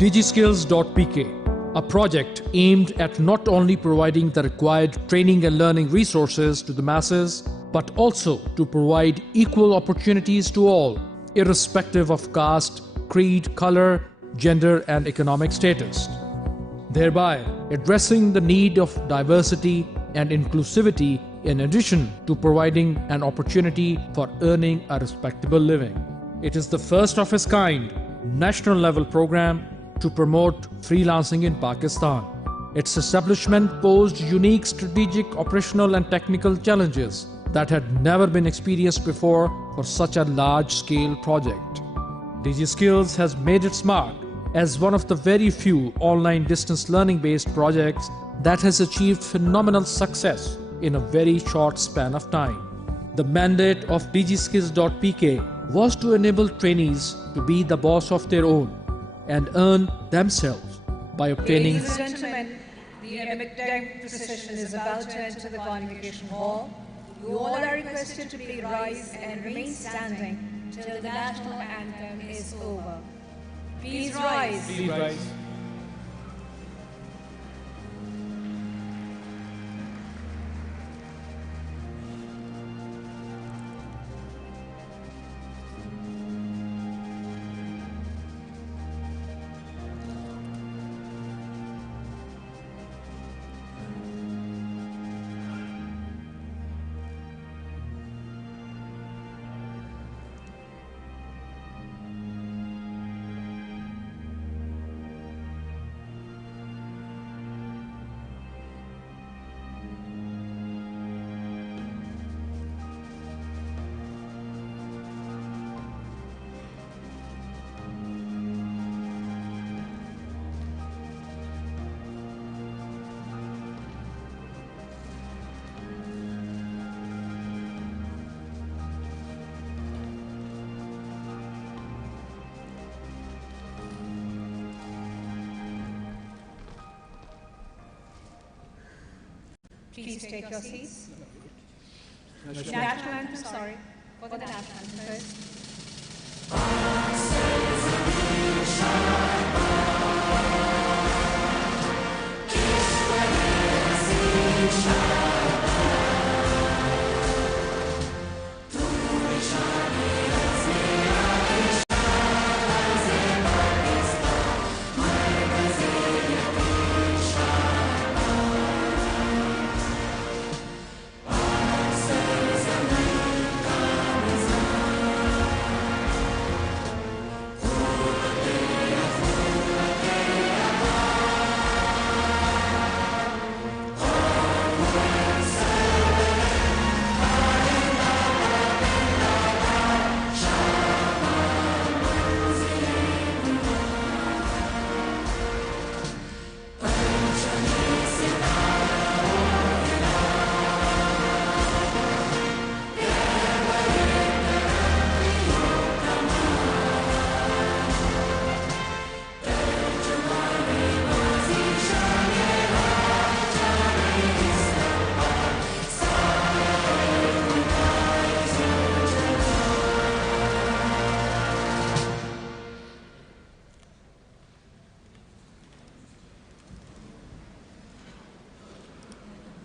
DigiSkills.pk, a project aimed at not only providing the required training and learning resources to the masses, but also to provide equal opportunities to all, irrespective of caste, creed, color, gender, and economic status, thereby addressing the need of diversity and inclusivity in addition to providing an opportunity for earning a respectable living. It is the first of its kind national level program to promote freelancing in Pakistan. Its establishment posed unique strategic, operational and technical challenges that had never been experienced before for such a large-scale project. DigiSkills has made its mark as one of the very few online distance learning-based projects that has achieved phenomenal success in a very short span of time. The mandate of DigiSkills.pk was to enable trainees to be the boss of their own and earn themselves by obtaining. Ladies and gentlemen, the epidemic procession is about to enter the Convocation Hall. You all are requested to please rise and remain standing till the national anthem is over. Please rise. Please rise. Please take your seats. National anthem, sorry. For the national anthem first.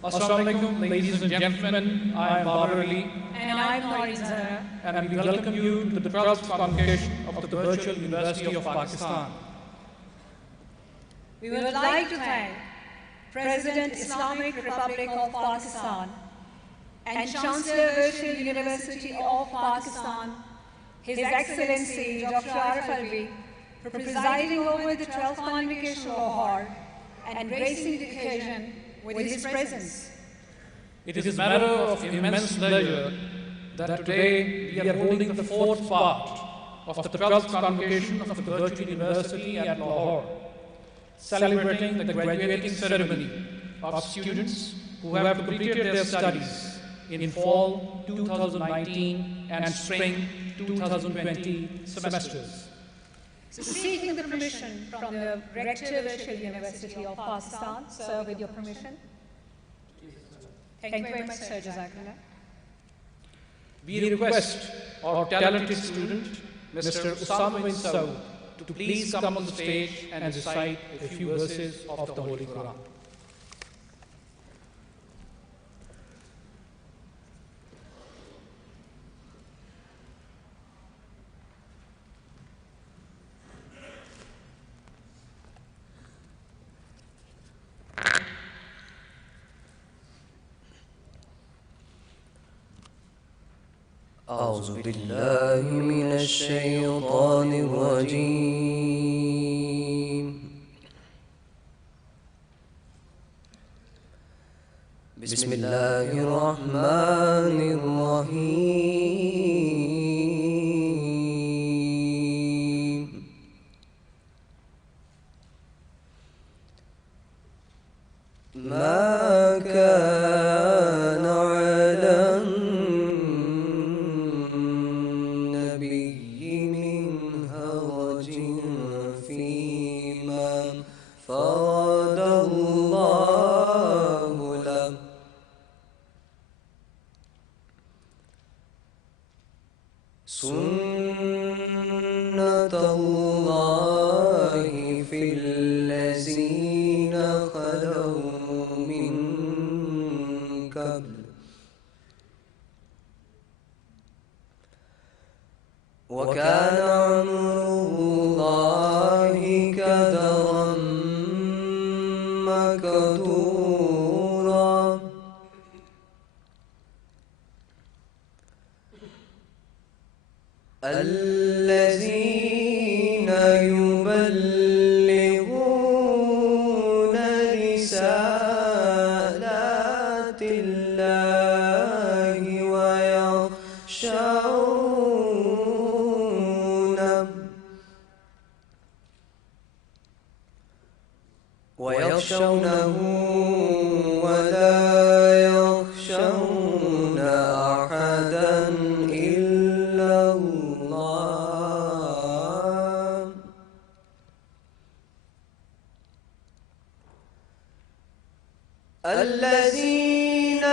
Assalamu alaikum, ladies and gentlemen. I am Babar Ali. And I'm Nori Zara. And we welcome you to the 12th Convocation of the Virtual University of Pakistan. We would like to thank President Islamic Republic of Pakistan and Chancellor Virtual University of Pakistan, His Excellency Dr. Arif Alvi, for presiding over the 12th Convocation Lahore and gracing the occasion with his presence. It is a matter of immense pleasure that today we are holding the fourth part of the 12th Convocation of the Virtual University at Lahore, celebrating the graduating ceremony of students who have completed their studies in fall 2019 and spring 2020 semesters. So seeking the permission from the Rector Virtual University of Pakistan, sir, with your permission. Thank you very much, sir. Jazakallah. We request our talented student, Mr. Usama bin Saud, to please come on the stage and recite a few verses of the Holy Quran. أعوذ بالله من الشيطان الرجيم بسم الله الرحمن الرحيم ما كان على النبي من هرج فيما فرض الله له سنة الله في الذين خلوا من قبل وكان أمر الله قدرا مقدورا الذين يبلغون رسالات الله ويخشونه ولا يخشون أحدا إلا الله الذين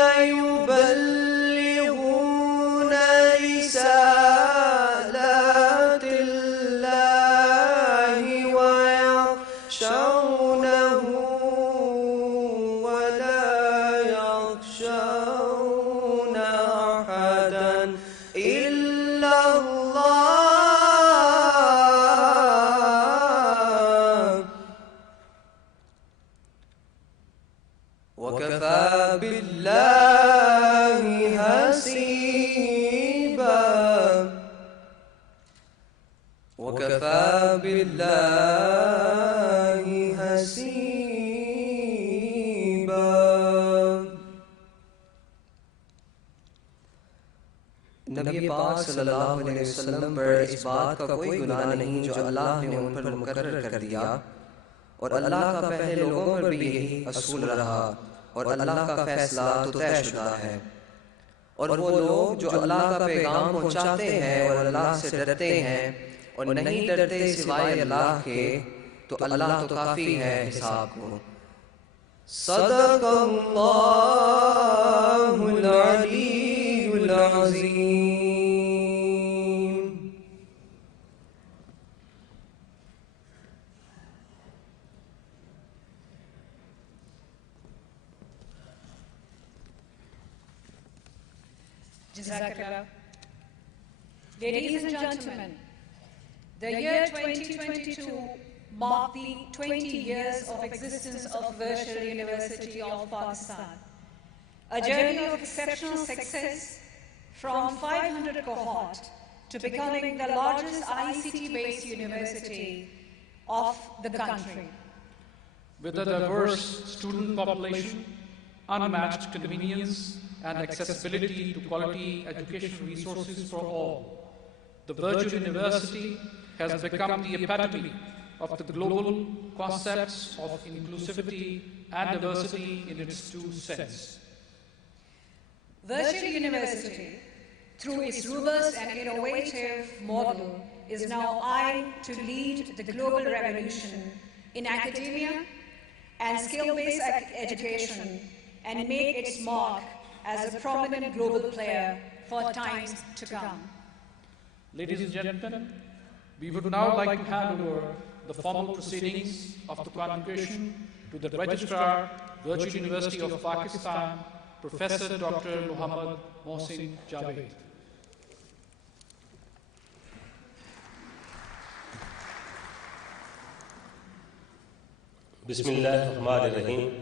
يبلغون رسالات الله ويخشونه ولا يخشون أحدا إلا الله وكفى بالله حسيبا وكفى بالله حسيبا نبی پاک صلی اللہ علیہ وسلم پر اس بات کا کوئی گناہ نہیں جو اللہ نے ان پر مقرر کر دیا اور اللہ کا پہلے لوگوں پر بھی یہی اصول رہا اور اللہ کا فیصلہ تو طے شدہ ہے اور وہ لوگ جو اللہ کا پیغام پہنچاتے ہیں اور اللہ سے ڈرتے ہیں اور نہیں ڈرتے سوائے اللہ کے تو اللہ تو کافی ہے حساب کو صدق اللہ العلی العظیم Jazakallah. Ladies and gentlemen, the year 2022 marked the 20 years of existence of Virtual University of Pakistan, a journey of exceptional success from 500 cohort to becoming the largest ICT-based university of the country. With a diverse student population, unmatched convenience, and accessibility to quality educational resources for all, the Virtual University has become the epitome of the global concepts of inclusivity and diversity in its true sense. Virtual University, through its robust and innovative model, is now eyeing to lead the global revolution in academia and skill-based education and make its mark as a prominent global player for times to come. Ladies and gentlemen, We would now like to hand over the formal proceedings of the convocation to the Registrar, Virtual University of Pakistan, Professor Dr. Muhammad Mohsin Javed. Bismillahirrahmanirrahim.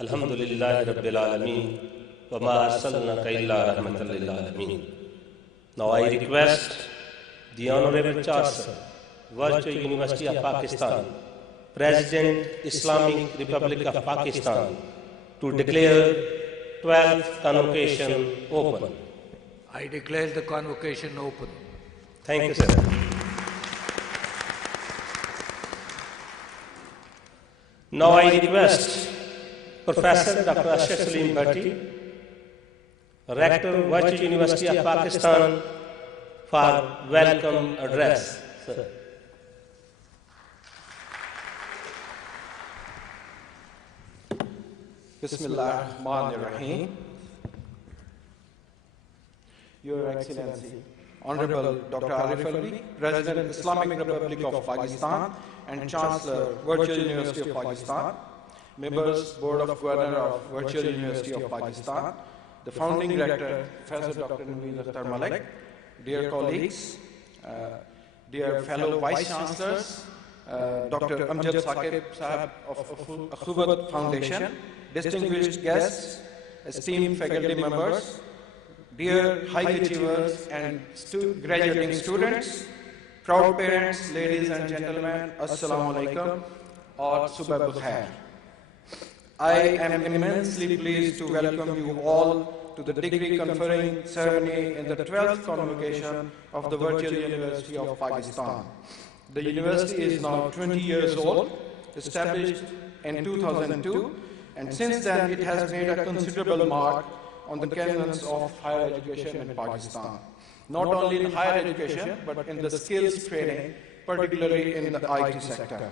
Alhamdulillahi Rabbil Alameen. Wa ma arsalnaka illa rahmatan lil alamin. Now I request the Honorable Chancellor, Virtual University of Pakistan, President, Islamic Republic of Pakistan, to declare 12th convocation open. I declare the convocation open. Thank you, sir. Now I request Professor Dr. Ashraf Salim Bhatti, Rector, Virtual University of Pakistan, for welcome address. Sir. Bismillahirrahmanirrahim. Your Excellency, Honorable Dr. Arif Alvi, President, Islamic Republic of Pakistan and Chancellor, Virtual University of Pakistan, members, Board of Governors of Virtual University of Pakistan, the founding director, Professor Dr. Naveed Akhtar Malik, dear colleagues, dear fellow Vice Chancellors, Dr. Amjad Saqib Sahab of Akhuwat Foundation, distinguished guests, esteemed faculty members, dear high achievers and graduating students, proud parents, ladies and gentlemen, Assalamu alaikum or Subah Bukhair. I am immensely pleased to welcome you all to the degree conferring ceremony in the 12th convocation of the Virtual University of Pakistan. The university is now 20 years old, established in 2002, and since then it has made a considerable mark on the canons of higher education in Pakistan. Not only in higher education, but in the skills training, particularly in the IT sector.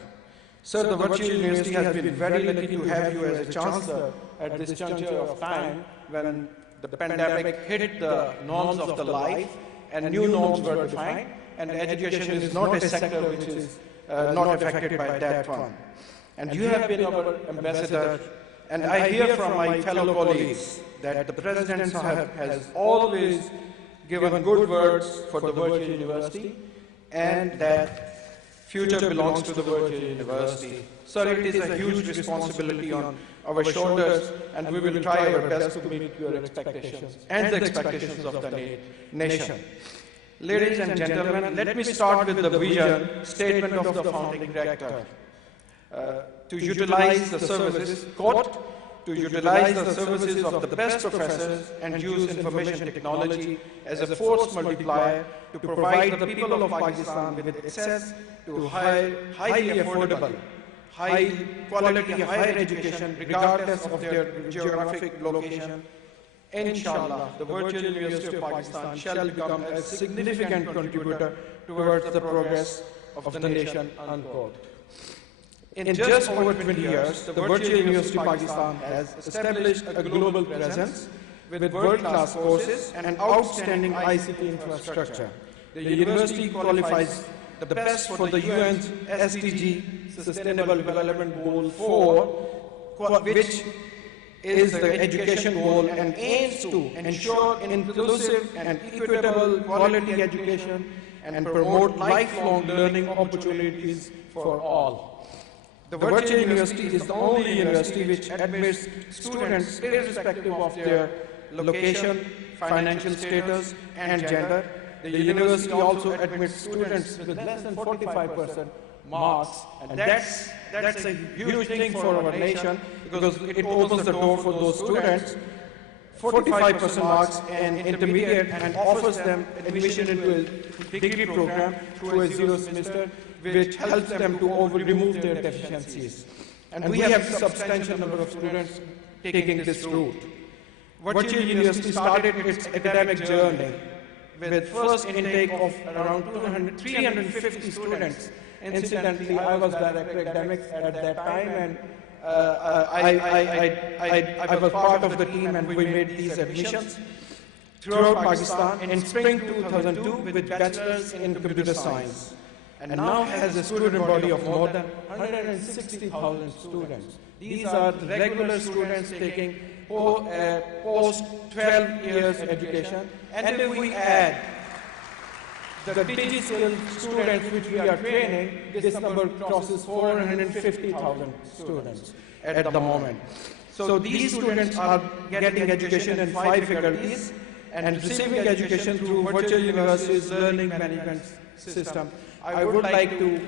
Sir, the Virtual University has been very lucky to have you as a chancellor at this juncture of time when the pandemic hit the norms of the life and new norms were defined, and education is not a sector which is not affected by that one. And you have been our ambassador, and I hear from my fellow colleagues that the President Sahib has always given good words for the Virtual University and that future belongs to the Virtual University. Sir, it is a huge responsibility on our shoulders, and we will try our best to meet your expectations and the expectations of the nation. Ladies and gentlemen, let me start with the vision statement of the founding director. To utilize the services, quote, to utilize the services of the best professors and use information technology as a force multiplier to provide the people of Pakistan with access to highly affordable, high quality higher education regardless of their geographic location. Inshallah, the Virtual University of Pakistan shall become a significant contributor towards the progress of the nation, unquote. In just over 20 years, the Virtual University of Pakistan has established a global presence with world-class courses and outstanding ICT infrastructure. The university qualifies the best for the UN's SDG, Sustainable Development Goal 4, which is the education goal and aims to ensure inclusive and equitable quality education and promote lifelong learning opportunities for all. The Virtual University is the only university which admits students irrespective of their location, financial status, and gender. The university also admits students with less than 45% marks, and that's a huge thing for our nation because it opens the door for those students 45% marks in intermediate and offers them admission into a degree program through a zero semester, which helps them to remove their deficiencies. And we have a substantial number of students taking this route. Virtual University started its academic journey with first intake of around 350 students. Incidentally, I was director of academics at that time, and I was part of the team, and we made these admissions throughout Pakistan in spring 2002 with bachelor's in computer science. and now has a student body of more than 160,000 students. These are the regular students taking post 12 years education, and if we add the digital students which we are training, this number crosses 450,000 students at the moment. So these students are getting education in 5 faculties and receiving education through Virtual University's learning management system. I would like to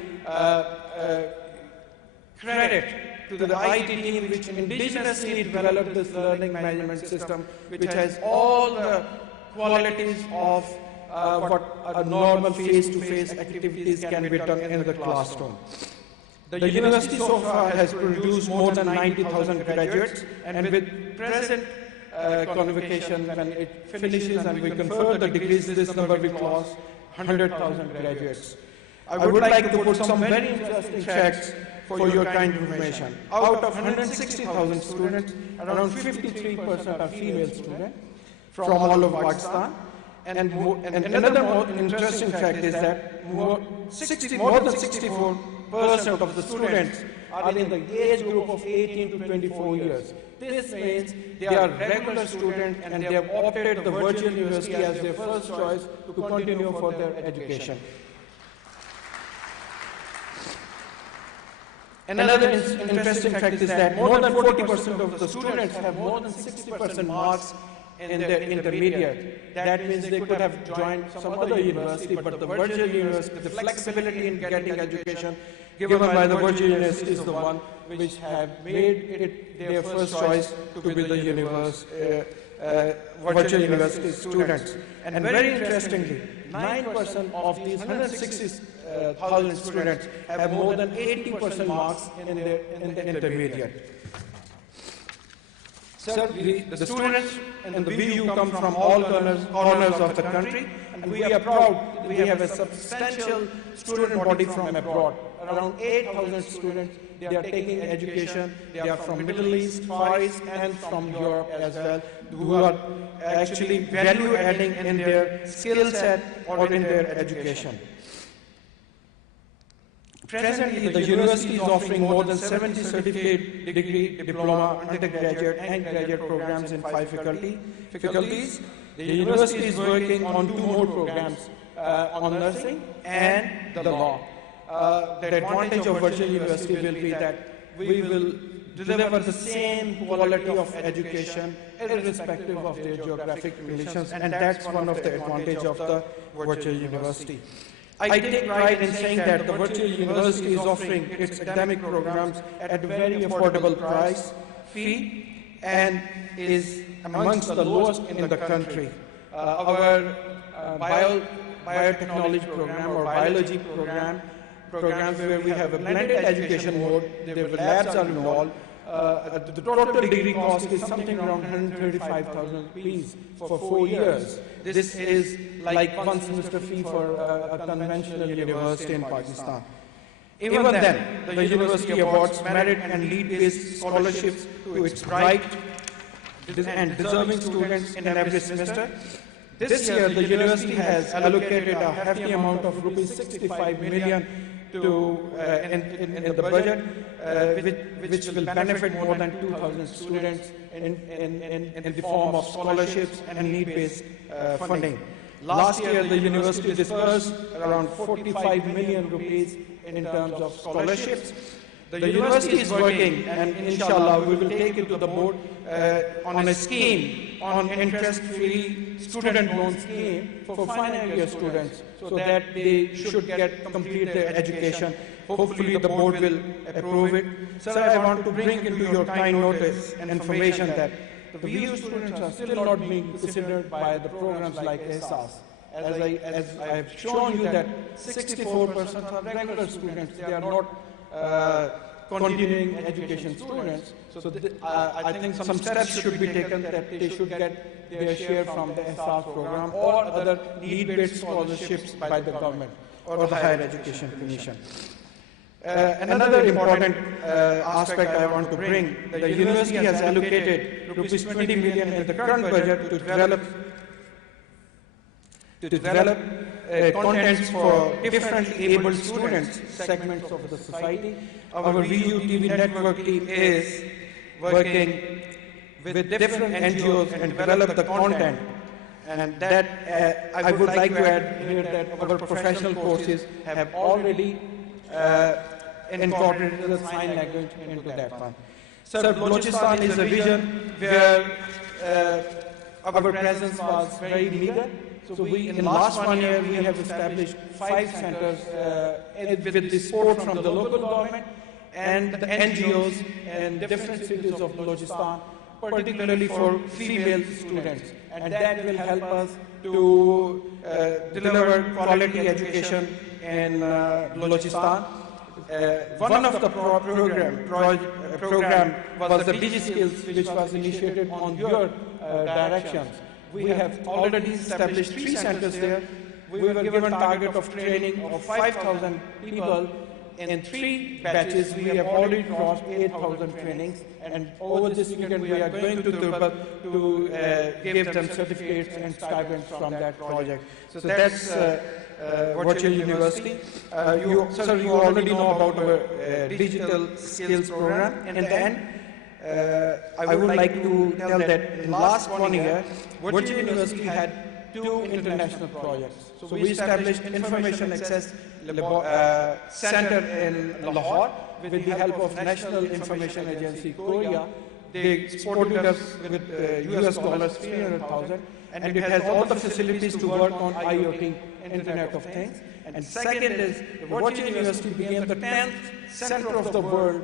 credit to the IT team which indigenously developed this learning management system, which has all the qualities of what a normal face-to-face activities can be done in the classroom. The university so far has produced more than 90,000 graduates, and with present convocation, when it finishes and we confer the degrees, this number will cross 100,000 graduates. I would like to put some very interesting facts for your kind information. Out of 160,000 students, around 53% are female students from all over Pakistan. And another more interesting fact is that more than 64% of the students are in the age group of 18 to 24 years. This means they are regular students and they have opted the virtual university as their first choice to continue for their education. Another interesting fact is that more than 40% of the students have more than 60% marks in their intermediate. That means they could have joined some other university, but the virtual university, the flexibility in getting education given by the virtual university is the one which have made it their first choice to be the virtual university students. And very interestingly, 9% of these 160,000 students have more than 80% marks in the intermediate. Sir, the students in the VU come from all corners of the country, and we are proud we have a substantial student body from abroad. Around 8,000 students, they are taking education. They are from Middle East, Far East, and from Europe as well, who are actually value adding in their skill set or in their education. Presently, the university is offering more than 70 certificate, degree, diploma, undergraduate, and graduate programs in 5 faculties. The university is working on 2 more programs on nursing and the law. The advantage of virtual university will be that we will deliver the same quality of education irrespective of their geographic relations, and that's one of the advantages of the virtual university. I take pride in saying that the virtual university is offering its academic programs at a very affordable price, fee, and is amongst the lowest in the country. Our biotechnology program or biology programs where we have a blended education mode, the labs are involved. The total degree cost is something around 135,000 rupees for 4 years. This is like one semester fee for a conventional university in Pakistan. Even then, the university awards merit and need-based scholarships to its bright and deserving students in every semester. This year, the university has allocated a hefty amount of rupees 65 million in the budget, which will benefit more than 2,000 students in the form of scholarships and need-based funding. Last year, the university disbursed around 45 million rupees in terms of scholarships. The university is working, and inshallah, we will take it to the board on a scheme, on interest-free student loan scheme for final year students, so that they should complete their education. Hopefully, the board will approve it. Sir, I want to bring into your kind notice and information that the VU students are still not being considered by the programs like EHSAS. As I have shown you that 64% are regular students, they are not continuing education students. So I think some steps should be taken that they should get their share from the EHSAS program or other need-based scholarships by the government or the Higher Education Commission. Another important aspect I want to bring, the university has allocated rupees 20 million in the current budget to develop to develop contents for differently abled students, segments of the society. Our VUTV network team is working with different NGOs and develop the content. And that I would like to add here that our professional courses have already incorporated the sign language into that one. So Balochistan is a region where our presence was very meager. So in the last 1 year, we have established 5 centers with the support from the local government and the NGOs in different cities of Balochistan, particularly for female students. And that will help us to deliver quality education in Balochistan. One of the program was the DigiSkills, which was initiated on your directions. We have already established 3 centers there. We were given a target of training of 5,000 people in 3 batches. We have already crossed 8,000 trainings, and over this weekend we are going to Durban to give them certificates and stipends from that project. So that's virtual university. You already know about our digital skills program. And then I would like to tell that in the last 1 year, virtual university had 2 international projects. So we established Information Access Center in Lahore with the help of National Information Agency, Korea. They supported us with US dollars 300,000, and it has all the facilities to work on IoT, Internet of Things. And second is, the Virtual University became the 10th center of the world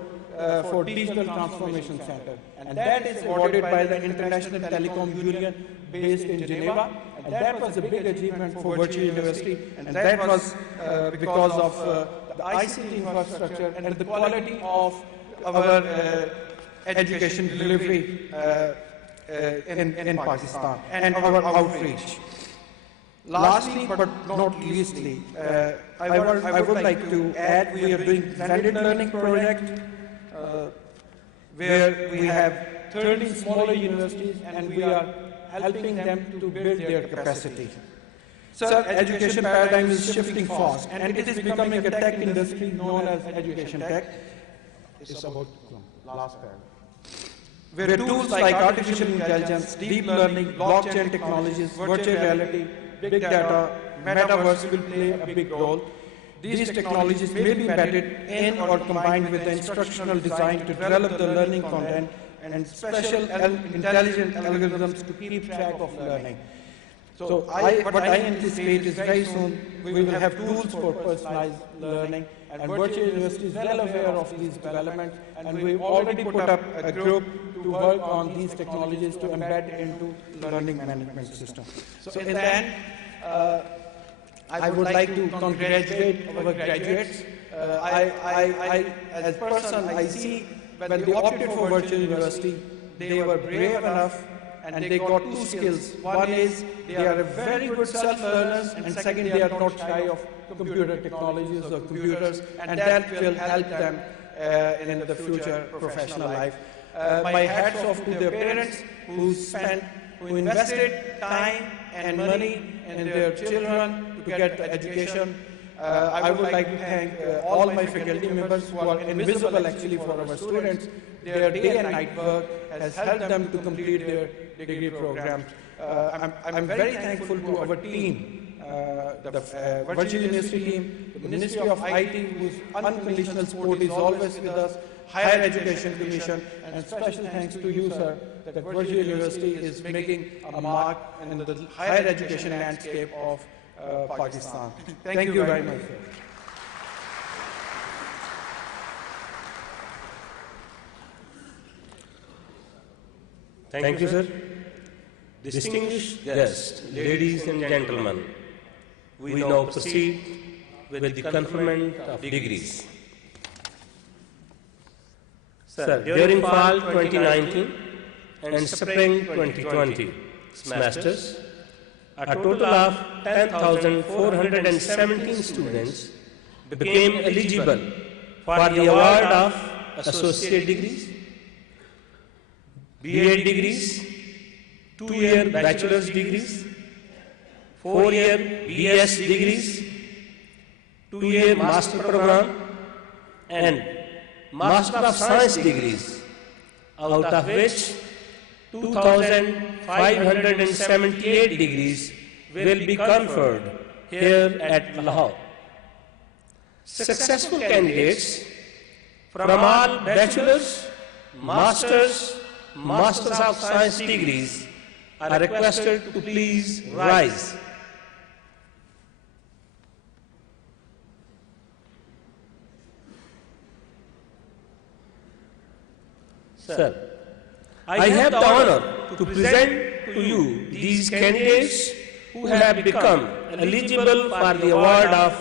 for Digital Transformation Center. And that is awarded by the International Telecom Union based in Geneva. And that was a big achievement for Virtual University. And that was because of the ICT infrastructure and the quality of our education delivery in Pakistan and our outreach. Lastly, but not leastly, I would like to add, we are doing blended learning project where we have 30 smaller universities and we are helping them to build their capacity. So education paradigm is shifting fast, and it is becoming a tech industry known as education tech. It's about last paragraph. Where tools like artificial intelligence, deep learning, blockchain technologies, virtual reality, big data, metaverse will play a big role. These technologies may be embedded in or combined with the instructional design to develop the learning content and special intelligent algorithms to keep track of learning. So what I anticipate is very soon we will have tools for personalized learning, and Virtual University is well aware of these developments, and we've already put up a group to work on these technologies to embed into learning management system. So in the end, I would like to congratulate our graduates. As a person, I see when they opted for Virtual University, they were brave enough and they got 2 skills. One is they are very good self-learners, and second, they are not shy of computer technologies or computers, and that will help them in the future professional life. My hats off to their parents who invested time and money in their children to get the education. I would like to thank all my faculty members who are invisible actually for our students. Their day and night work has helped them to complete their degree programs. I'm very thankful to our team, the Virtual University team, the Ministry of IT, whose unconditional support is always with us, Higher Education Commission, and special thanks to you, sir, that Virtual University is making a mark in the higher education landscape of Pakistan. Thank you very much, sir. Thank you, sir. Distinguished guests, ladies and gentlemen, we now proceed with the conferment of degrees. Sir, during fall 2019 and spring 2020 semesters, a total of 10,417 students became eligible for the award of associate degrees, B.Ed degrees, 2-year bachelor's degrees, 4-year BS degrees, 2-year master program, and Master of Science degrees, out of which 2,578 degrees will be conferred here at Lahore. Successful candidates from all bachelor's, master's, Masters of Science degrees are requested to please rise. Sir, I have the honor to present to you these candidates who have become eligible for the award of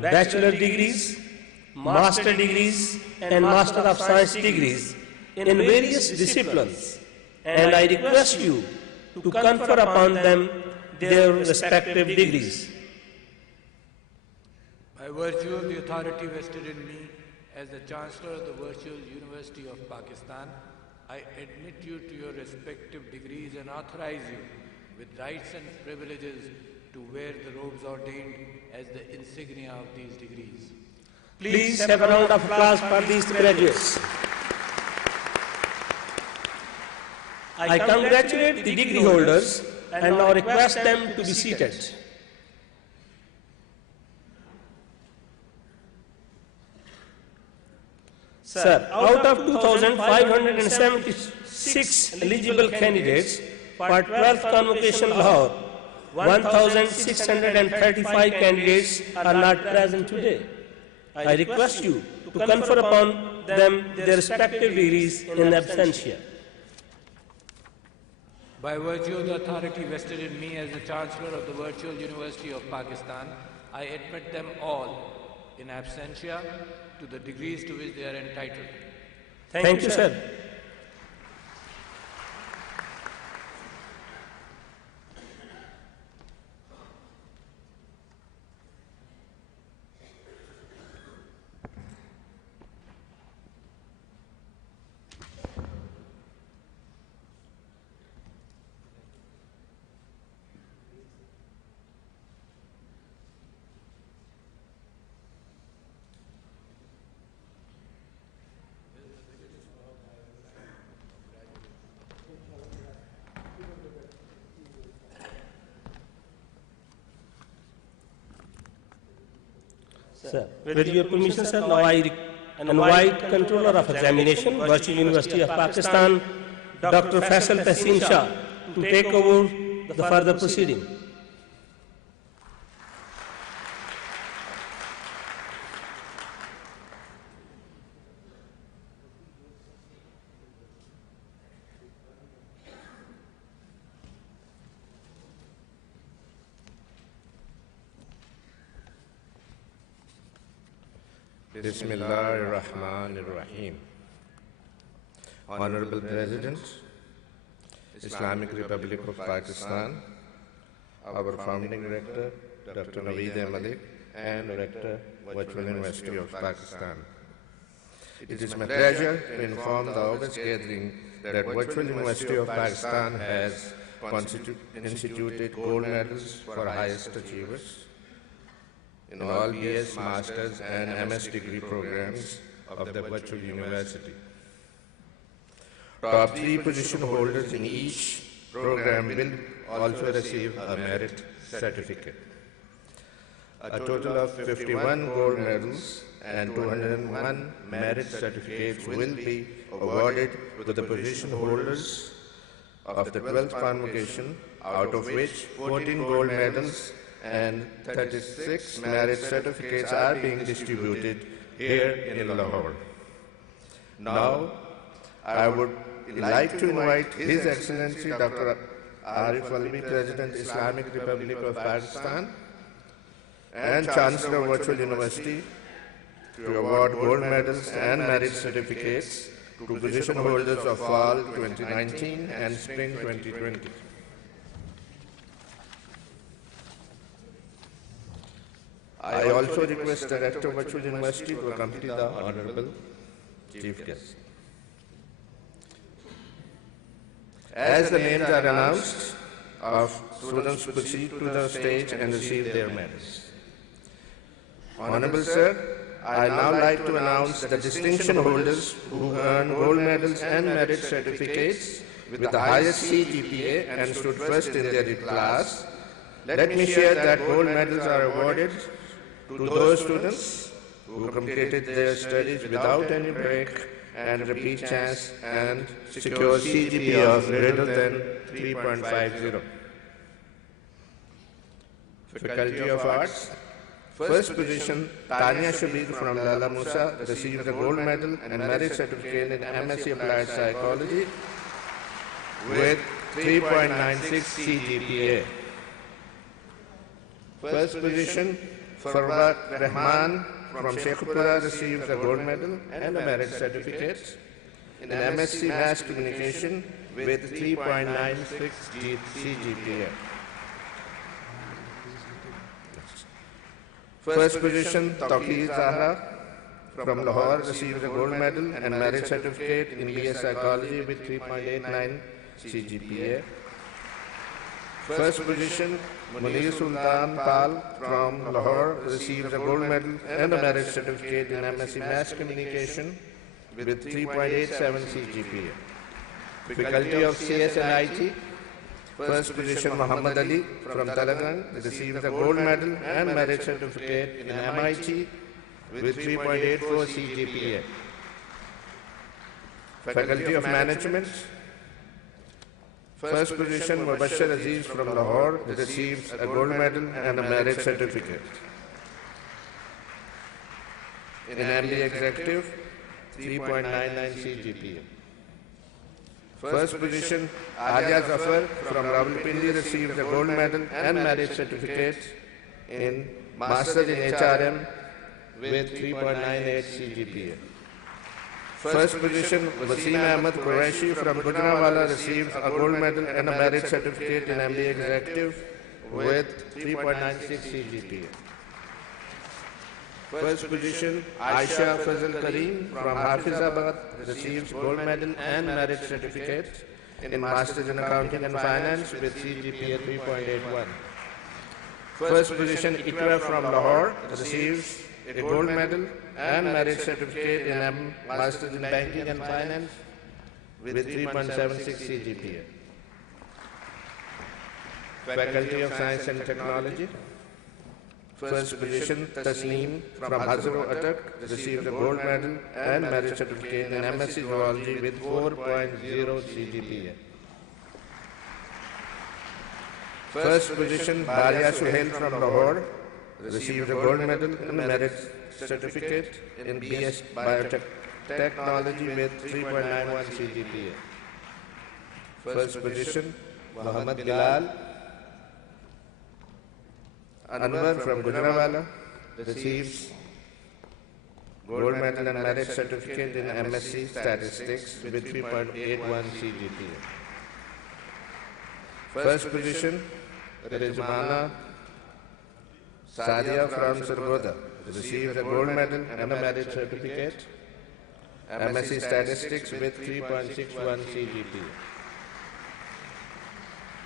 bachelor degrees, master degrees, and Master of Science degrees in various disciplines, and I request you to confer upon them their respective degrees. By virtue of the authority vested in me as the Chancellor of the Virtual University of Pakistan, I admit you to your respective degrees and authorize you with rights and privileges to wear the robes ordained as the insignia of these degrees. Please have a round of applause for these graduates. I congratulate the degree holders and now request them to be seated. Sir, out of 2,576 eligible candidates for 12th Convocation Lahore, 1,635 candidates are not present today. I request you to confer upon them their respective degrees in absentia. By virtue of the authority vested in me as the Chancellor of the Virtual University of Pakistan, I admit them all in absentia to the degrees to which they are entitled. Thank you, sir. Sir, with your permission, sir, now I invite Controller of Examination, Virtual University of Pakistan, Dr. Faisal Tahsin Shah, to take over the further proceeding. Bismillahir-Rahmanir-Rahim. Honorable President, Islamic Republic of Pakistan, our founding director, Dr. Naveed Ahmadi, and Rector, Virtual University of Pakistan. It is my pleasure to inform the august gathering that Virtual University of Pakistan has instituted gold medals for highest achievers in all BS, Masters, and MS degree programs of the Virtual University. Top 3 position holders in each program will also receive a merit certificate. A total of 51 gold medals and 201 merit certificates will be awarded to the position holders of the 12th Convocation, out of which 14 gold medals and 36 merit certificates are being distributed here in Lahore. Now, I would like to invite His Excellency Dr. Arif Alvi, President, Islamic Republic of Pakistan, and Chancellor of Virtual University, to award gold medals and merit certificates to position holders of Fall 2019 and Spring 2020. I also request Director of Virtual University to accompany the Honorable Chief Guest. As the names are announced of students proceed to the stage and receive their medals. Honorable Sir, I now like to announce the distinction holders who earn gold medals and merit certificates with the highest CGPA and stood first in their class. Let me share that gold medals are awarded to those students who completed their studies without any break and repeat chance and secure CGPA of greater than 3.50. Faculty of Arts. First position, Tanya Shabir from Lala Musa received the gold medal and merit certificate in MSc Applied Psychology with 3.96 CGPA. First position, Farwat Rahman from Sheikhupura received the gold medal and a merit certificate in MSc Mass Communication with 3.96 CGPA. First position, Tawqeer Zahra from Lahore received the gold medal and merit certificate in BS Psychology with 3.89 CGPA. First position, Munir Sultan Pal from Lahore received a gold medal and a merit certificate in MSc Mass Communication with 3.87 CGPA. Faculty of CS and IT. First position, Muhammad Ali from Telangana received the gold medal and merit certificate in MIT with 3.84 CGPA. Faculty of Management. First position, Mubashir Aziz from Lahore received a gold medal and a merit certificate. In MBA Executive, 3.99 CGPA. First position, Arya Zafar from Rawalpindi received a gold medal and merit certificate in Masters in HRM with 3.98 CGPA. First position, Wasim Ahmed Qureshi from Gujranwala received a gold medal and a merit certificate in MBA Executive with 3.96 CGPA. First position, Aisha Fazal Kareem from Hafizabad received gold medal and merit certificate in Masters in Accounting and Finance with CGPA 3.81. First position, Ikra from Lahore receives a gold medal and merit certificate in Masters in Banking and Finance with 3.76 CGPA. Faculty of Science and Technology. First position, Tasneem from Hazaro Atak received a gold medal and merit certificate in MSc Zoology with 4.0 CGPA. First position, Baria Suhail from Lahore received a gold medal and merit certificate in BS Biotechnology with 3.91 CGPA. First position, Muhammad Bilal Anwar from Gujranwala receives gold medal and merit certificate in MSc Statistics with 3.81 CGPA. First position, Rizmana Sadia from Sargoda received a gold medal and a merit certificate, MSc Statistics with 3.61 CGPA.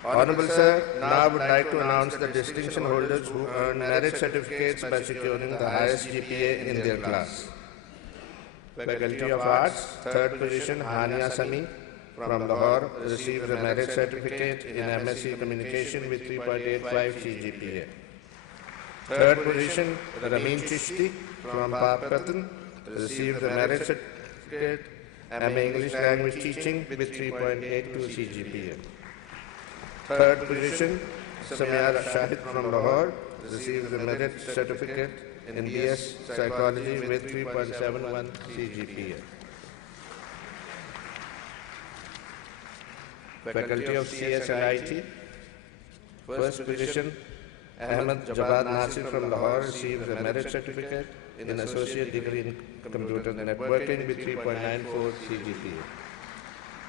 Honorable Sir, now I would like to announce the distinction holders who earn merit certificates by securing the highest GPA in their class. Faculty of Arts, third position, Hania Sami from Lahore received a merit certificate in MSc Communication with 3.85 CGPA. Third position, Ramin Chishti from Papatan received a merit certificate in English Language Teaching with 3.82 CGPA. Third position, Samia Shahid from Lahore received a merit certificate in BS Psychology with 3.71 CGPA. Faculty of CSIT, first position, Ahmed Jawad Nasir from Lahore received a merit certificate in Associate Degree in Computer Networking with 3.94 CGPA.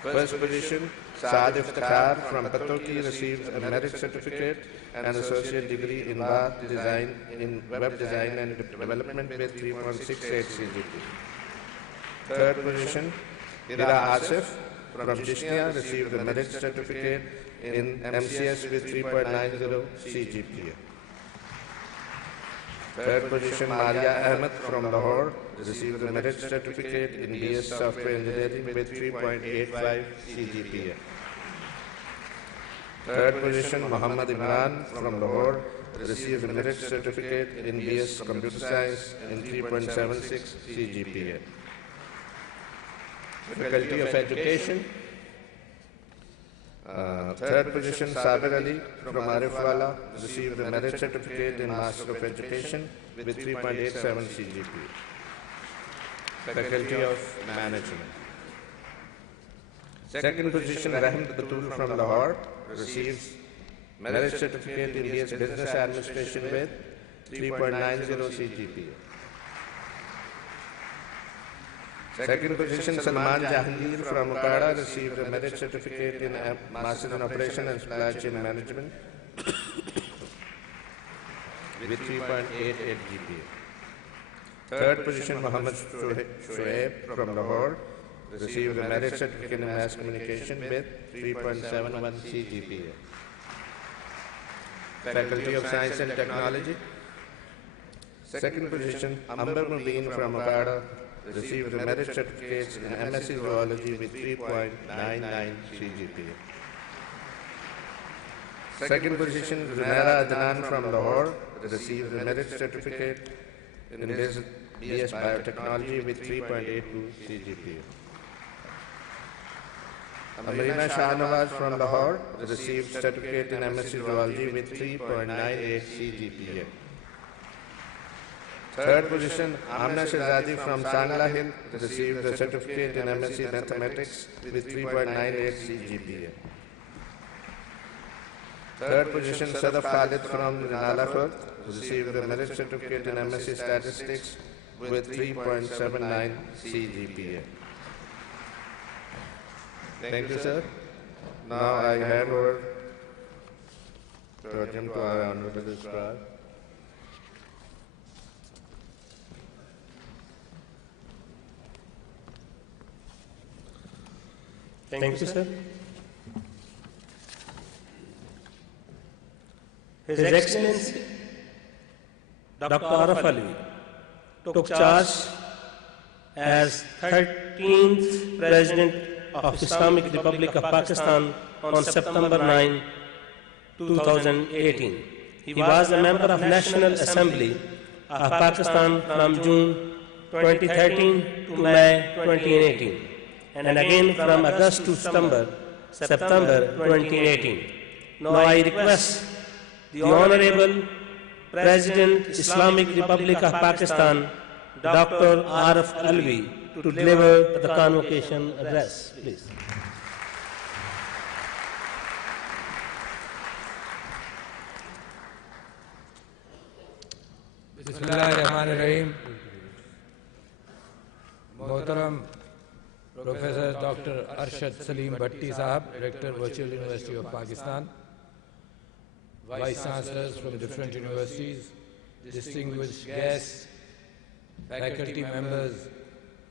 First position, Saad Iftikhar from Patoki received a merit certificate and Associate Degree in Web Design and Development with 3.68 CGPA. Third position, Ira Asif from Chishtia received a merit certificate in MCS with 3.90 CGPA. Third position, Maria Ahmed from Lahore received the Merit Certificate in BS Software Engineering with 3.85 CGPA. Third position, Muhammad Imran from Lahore received the Merit Certificate in BS Computer Science in 3.76 CGPA. Faculty of Education. Third position, Sabir Ali from Arif Alvi received the Merit Certificate in Master of Education with 3.87 CGPA. Faculty of Management. Second position, Rahim Batul from Lahore receives Merit Certificate in BS Business Administration with 3.90 CGPA. Second position, Salman Jahangir from Okada received a Merit Certificate in Master in Operation and Supply Chain Management with 3.88 GPA. Third position, Muhammad Shoaib from Lahore received a Merit Certificate in Mass Communication with 3.71 CGPA. Faculty of Science and Technology. Second position, Amber Mubin from Okada received the Merit Certificates in MSc Zoology with 3.99 CGPA. Second position, Zunaira Adnan from Lahore received the Merit Certificate in BS Biotechnology with 3.82 CGPA. Amarina Shahnawaz from Lahore received certificate in MSc Zoology with 3.98 CGPA. Third position, Amna Shahzadi from Sangla Hill received the certificate in MSc Mathematics with 3.98 CGPA. Third position, Sadaf Khalid from Nalafur received the Merit Certificate in MSc Statistics with 3.79 CGPA. Thank you, sir. Now I hand over to our Honorable Registrar. Thank you, sir. His Excellency Dr. Arif Alvi took charge as 13th President of Islamic Republic of Pakistan on September 9, 2018. He was a member of National Assembly of Pakistan from June 2013 to May 2018. And again from August to September 2018. Now I request the Honorable President, Islamic Republic of Pakistan, Dr. Arif Alvi, to deliver the convocation address, please. Bismillahirrahmanirrahim. Mohtaram Professor Dr. Arshad Salim Bhatti Sahab, Director, Virtual University of Pakistan, Vice Chancellors from different universities, distinguished guests, faculty members,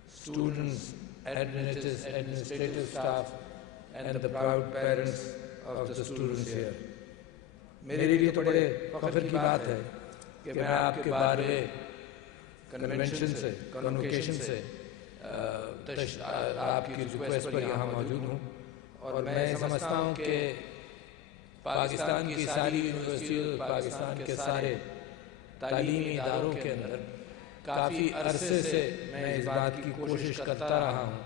students, administrative staff, and the proud parents of the students here. मेरे लिए तो बड़े फख्र की बात है कि मैं आपके बारे कन्वेंशन से, कन्वोकेशन से आपकी रिक्वेस्ट पर यहाँ मौजूद हूँ और मैं समझता हूँ कि पाकिस्तान की सारी यूनिवर्सिटियों, पाकिस्तान के सारे तालीमी इदारों के अंदर काफ़ी अरसे से मैं इस बात की कोशिश करता रहा हूँ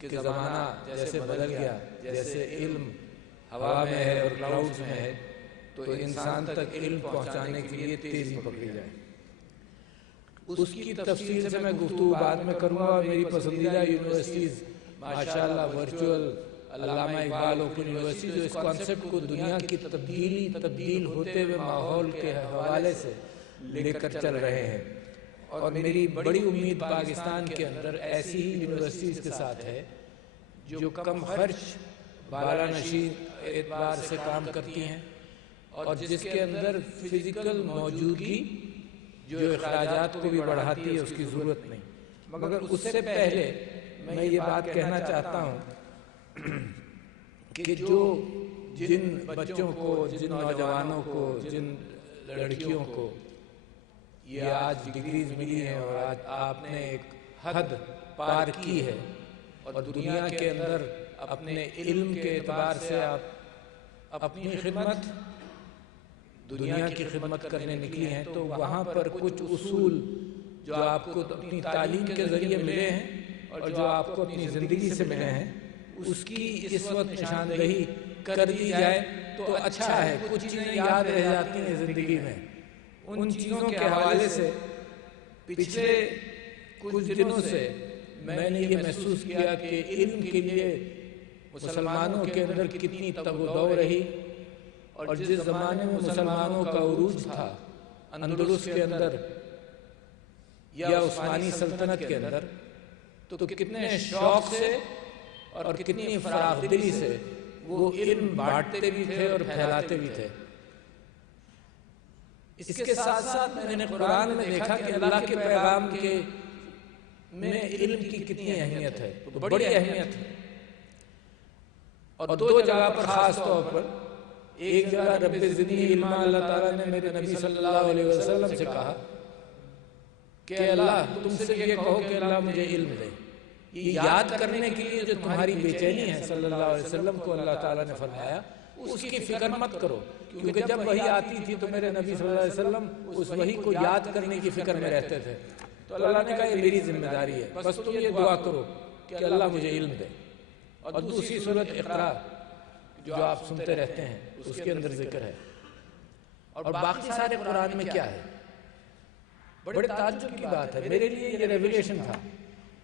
कि ज़माना जैसे बदल गया, जैसे इल्म हवा में है और क्लाउड्स में है, तो इंसान तक इल्म पहुँचाने के लिए तेज़ी पकड़ी जाए। उसकी तफसील से मैं गुफ्तगू बाद में करूँगा। मेरी पसंदीदा यूनिवर्सिटीज़ माशाअल्लाह वर्चुअल अल्लामा इकबाल ओपन यूनिवर्सिटी जो इस कॉन्सेप्ट को दुनिया की तब्दील होते हुए माहौल के हवाले से लेकर चल रहे हैं, और मेरी बड़ी उम्मीद पाकिस्तान के अंदर ऐसी ही यूनिवर्सिटीज़ के साथ है जो कम खर्च, बालानशी एतबार से काम करती हैं और जिसके अंदर फिजिकल मौजूदगी जो अखराजात को भी बढ़ाती है, उसकी ज़रूरत नहीं। मगर उससे पहले मैं ये बात कहना चाहता हूँ कि जो جن بچوں کو، جن نوجوانوں کو، جن لڑکیوں کو یہ آج ڈگریز ملی ہیں اور آج آپ نے ایک حد پار کی ہے اور دنیا کے اندر اپنے علم کے اعتبار سے آپ اپنی خدمت، دنیا کی خدمت کرنے نکلی ہیں، تو وہاں پر کچھ اصول جو آپ کو اپنی تعلیم کے ذریعے ملے ہیں اور جو آپ کو اپنی زندگی سے ملے ہیں، اس کی اس وقت نشاندہی کر دی جائے تو اچھا ہے۔ کچھ چیزیں یاد رہ جاتی ہیں زندگی میں، ان چیزوں کے حوالے سے پچھلے کچھ دنوں سے میں نے یہ محسوس کیا کہ علم کے لیے مسلمانوں کے اندر کتنی تگ و دو رہی، اور جس زمانے میں مسلمانوں کا عروج تھا اندلس کے اندر یا عثمانی سلطنت کے اندر، تو کتنے شوق سے اور کتنی فراخ دلی سے وہ علم بانٹتے بھی تھے اور پھیلاتے بھی تھے۔ اس کے ساتھ ساتھ میں نے قرآن میں دیکھا کہ اللہ کے پیغام کے میں علم کی کتنی اہمیت ہے، تو بڑی اہمیت ہے، اور دو جگہ پر خاص طور پر۔ ایک جگہ رب زدنی علما، اللہ تعالیٰ نے میرے نبی صلی اللہ علیہ وسلم سے کہا کہ اللہ تم سے یہ کہو کہ اللہ مجھے علم دے۔ یہ یاد کرنے کے لیے جو تمہاری بے چینی ہے صلی اللہ علیہ وسلم کو اللہ تعالیٰ نے فرمایا اس کی فکر مت کرو، کیونکہ جب وحی آتی تھی تو میرے نبی صلی اللہ علیہ وسلم اس وحی کو یاد کرنے کی فکر میں رہتے تھے۔ تو اللہ نے کہا یہ میری ذمہ داری ہے، بس تم یہ دعا کرو کہ اللہ مجھے علم دے۔ اور دوسری صورت اقرا جو آپ سنتے رہتے ہیں اس کے اندر ذکر ہے، اور باقی سارے قرآن میں کیا ہے؟ بڑے تعجب کی بات ہے، میرے لیے یہ ریویلیشن تھا۔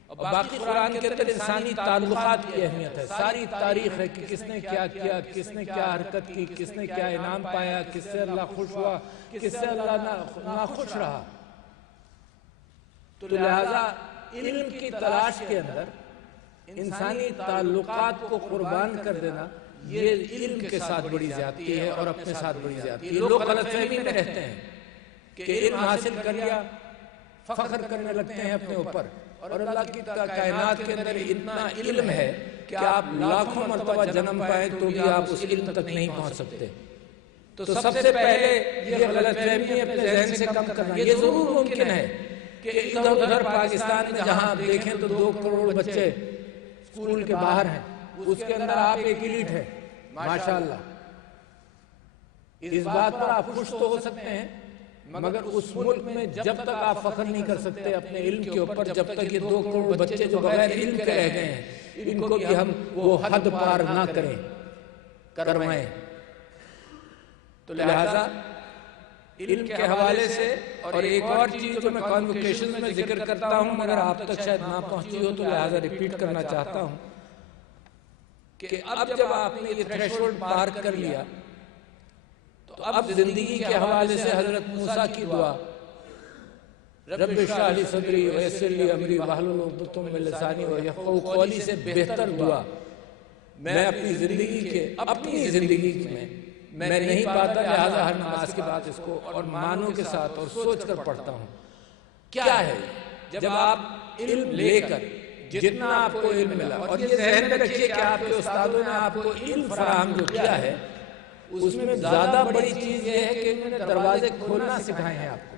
اور باقی قرآن کے اندر انسانی تعلقات کی اہمیت ہے، ساری تاریخ ہے کہ کس نے کیا کیا، کس نے کیا حرکت کی، کس نے کیا انعام پایا، کس سے اللہ خوش ہوا، کس سے اللہ ناخوش رہا۔ تو لہذا علم کی تلاش کے اندر انسانی تعلقات کو قربان کر دینا یہ علم کے ساتھ بڑی زیادتی ہے اور اپنے ساتھ بڑی زیادتی ہے۔ لوگ غلط فہمی میں رہتے ہیں کہ علم حاصل کر لیا فخر کرنے لگتے ہیں اپنے اوپر، اور اللہ کی کائنات کے اندر اتنا علم ہے کہ آپ لاکھوں مرتبہ جنم پائیں تو بھی آپ اس علم تک نہیں پہنچ سکتے۔ تو سب سے پہلے یہ غلط فہمی اپنے ذہن سے کم کرنا۔ یہ ضرور ممکن ہے کہ ادھر ادھر پاکستان میں جہاں آپ دیکھیں تو 2 کروڑ بچے اسکول کے باہر ہیں، اس کے اندر آپ ایک ایلیٹ ہے ماشاءاللہ۔ اس بات پر آپ خوش تو ہو سکتے ہیں، مگر اس ملک میں جب تک آپ فخر نہیں کر سکتے اپنے علم کے اوپر، جب تک یہ 2 کروڑ بچے جو بغیر علم کے رہ گئے ہیں ان کو بھی ہم وہ حد پار نہ کروائیں۔ تو لہذا علم کے حوالے سے، اور ایک اور چیز جو میں کانوکیشن میں ذکر کرتا ہوں مگر آپ تک شاید نہ پہنچی ہو تو لہذا ریپیٹ کرنا چاہتا ہوں کہ اب جب آپ نے یہ تھریشولڈ پار کر لیا تو اب زندگی کے حوالے سے حضرت موسیٰ کی دعا رب اشرح لی صدری ویسر لی امری واحلل عقدۃ من لسانی یفقہوا قولی سے بہتر دعا میں اپنی زندگی میں میں نہیں پاتا، لہذا ہر نماز کے بعد اس کو اور معنوں کے ساتھ اور سوچ کر پڑھتا ہوں۔ کیا ہے جب آپ علم لے کر جتنا آپ کو علم ملا، اور یہ ذہن میں رکھیے کہ آپ کے استادوں نے آپ کو علم فراہم جو کیا ہے اس میں زیادہ بڑی چیز یہ ہے کہ انہوں نے دروازے کھولنا سکھائے ہیں آپ کو۔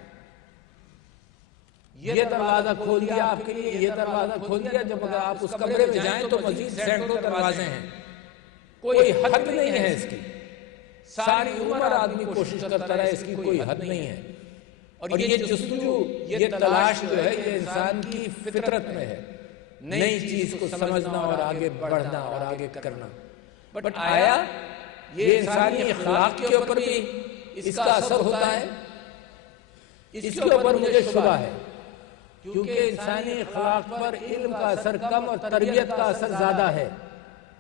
یہ دروازہ کھول دیا آپ کے لیے، یہ دروازہ کھول دیا، جب اگر آپ اس کمرے میں جائیں تو مزید سینکڑوں دروازے ہیں، کوئی حد نہیں ہے اس کی۔ ساری عمر آدمی کوشش کرتا رہے، اس کی کوئی حد نہیں ہے۔ اور یہ جستجو، یہ تلاش جو ہے یہ انسان کی فطرت میں ہے، نئی چیز کو سمجھنا اور آگے بڑھنا اور آگے کرنا۔ بٹ آیا یہ انسانی اخلاق کے اوپر بھی اس کا اثر ہوتا ہے؟ اس کے اوپر مجھے شبہ ہے، کیونکہ انسانی اخلاق پر علم کا اثر کم اور تربیت کا اثر زیادہ ہے۔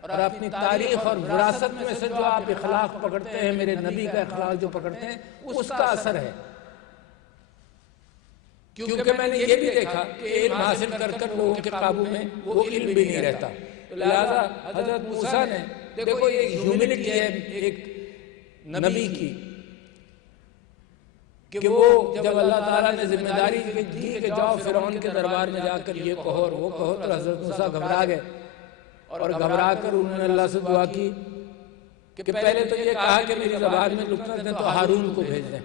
اور اپنی تاریخ اور وراثت میں سے جو آپ اخلاق پکڑتے ہیں، میرے نبی کا اخلاق جو پکڑتے ہیں، اس کا اثر ہے۔ کیونکہ میں نے یہ بھی دیکھا کہ علم حاصل کر کر لوگوں کے قابو میں وہ علم بھی نہیں رہتا۔ تو لہذا حضرت موسیٰ نے، دیکھو یہ ہیومنٹی ہے ایک نبی کی، کہ وہ جب اللہ تعالیٰ نے ذمہ داری دی کہ جاؤ فرعون کے دربار میں جا کر یہ کہو اور وہ کہو، تو حضرت موسیٰ گھبرا گئے، اور گھبرا کر انہوں نے اللہ سے دعا کی کہ پہلے تو یہ کہا کہ میری زبان میں لکنت ہے تو ہارون کو بھیج دیں.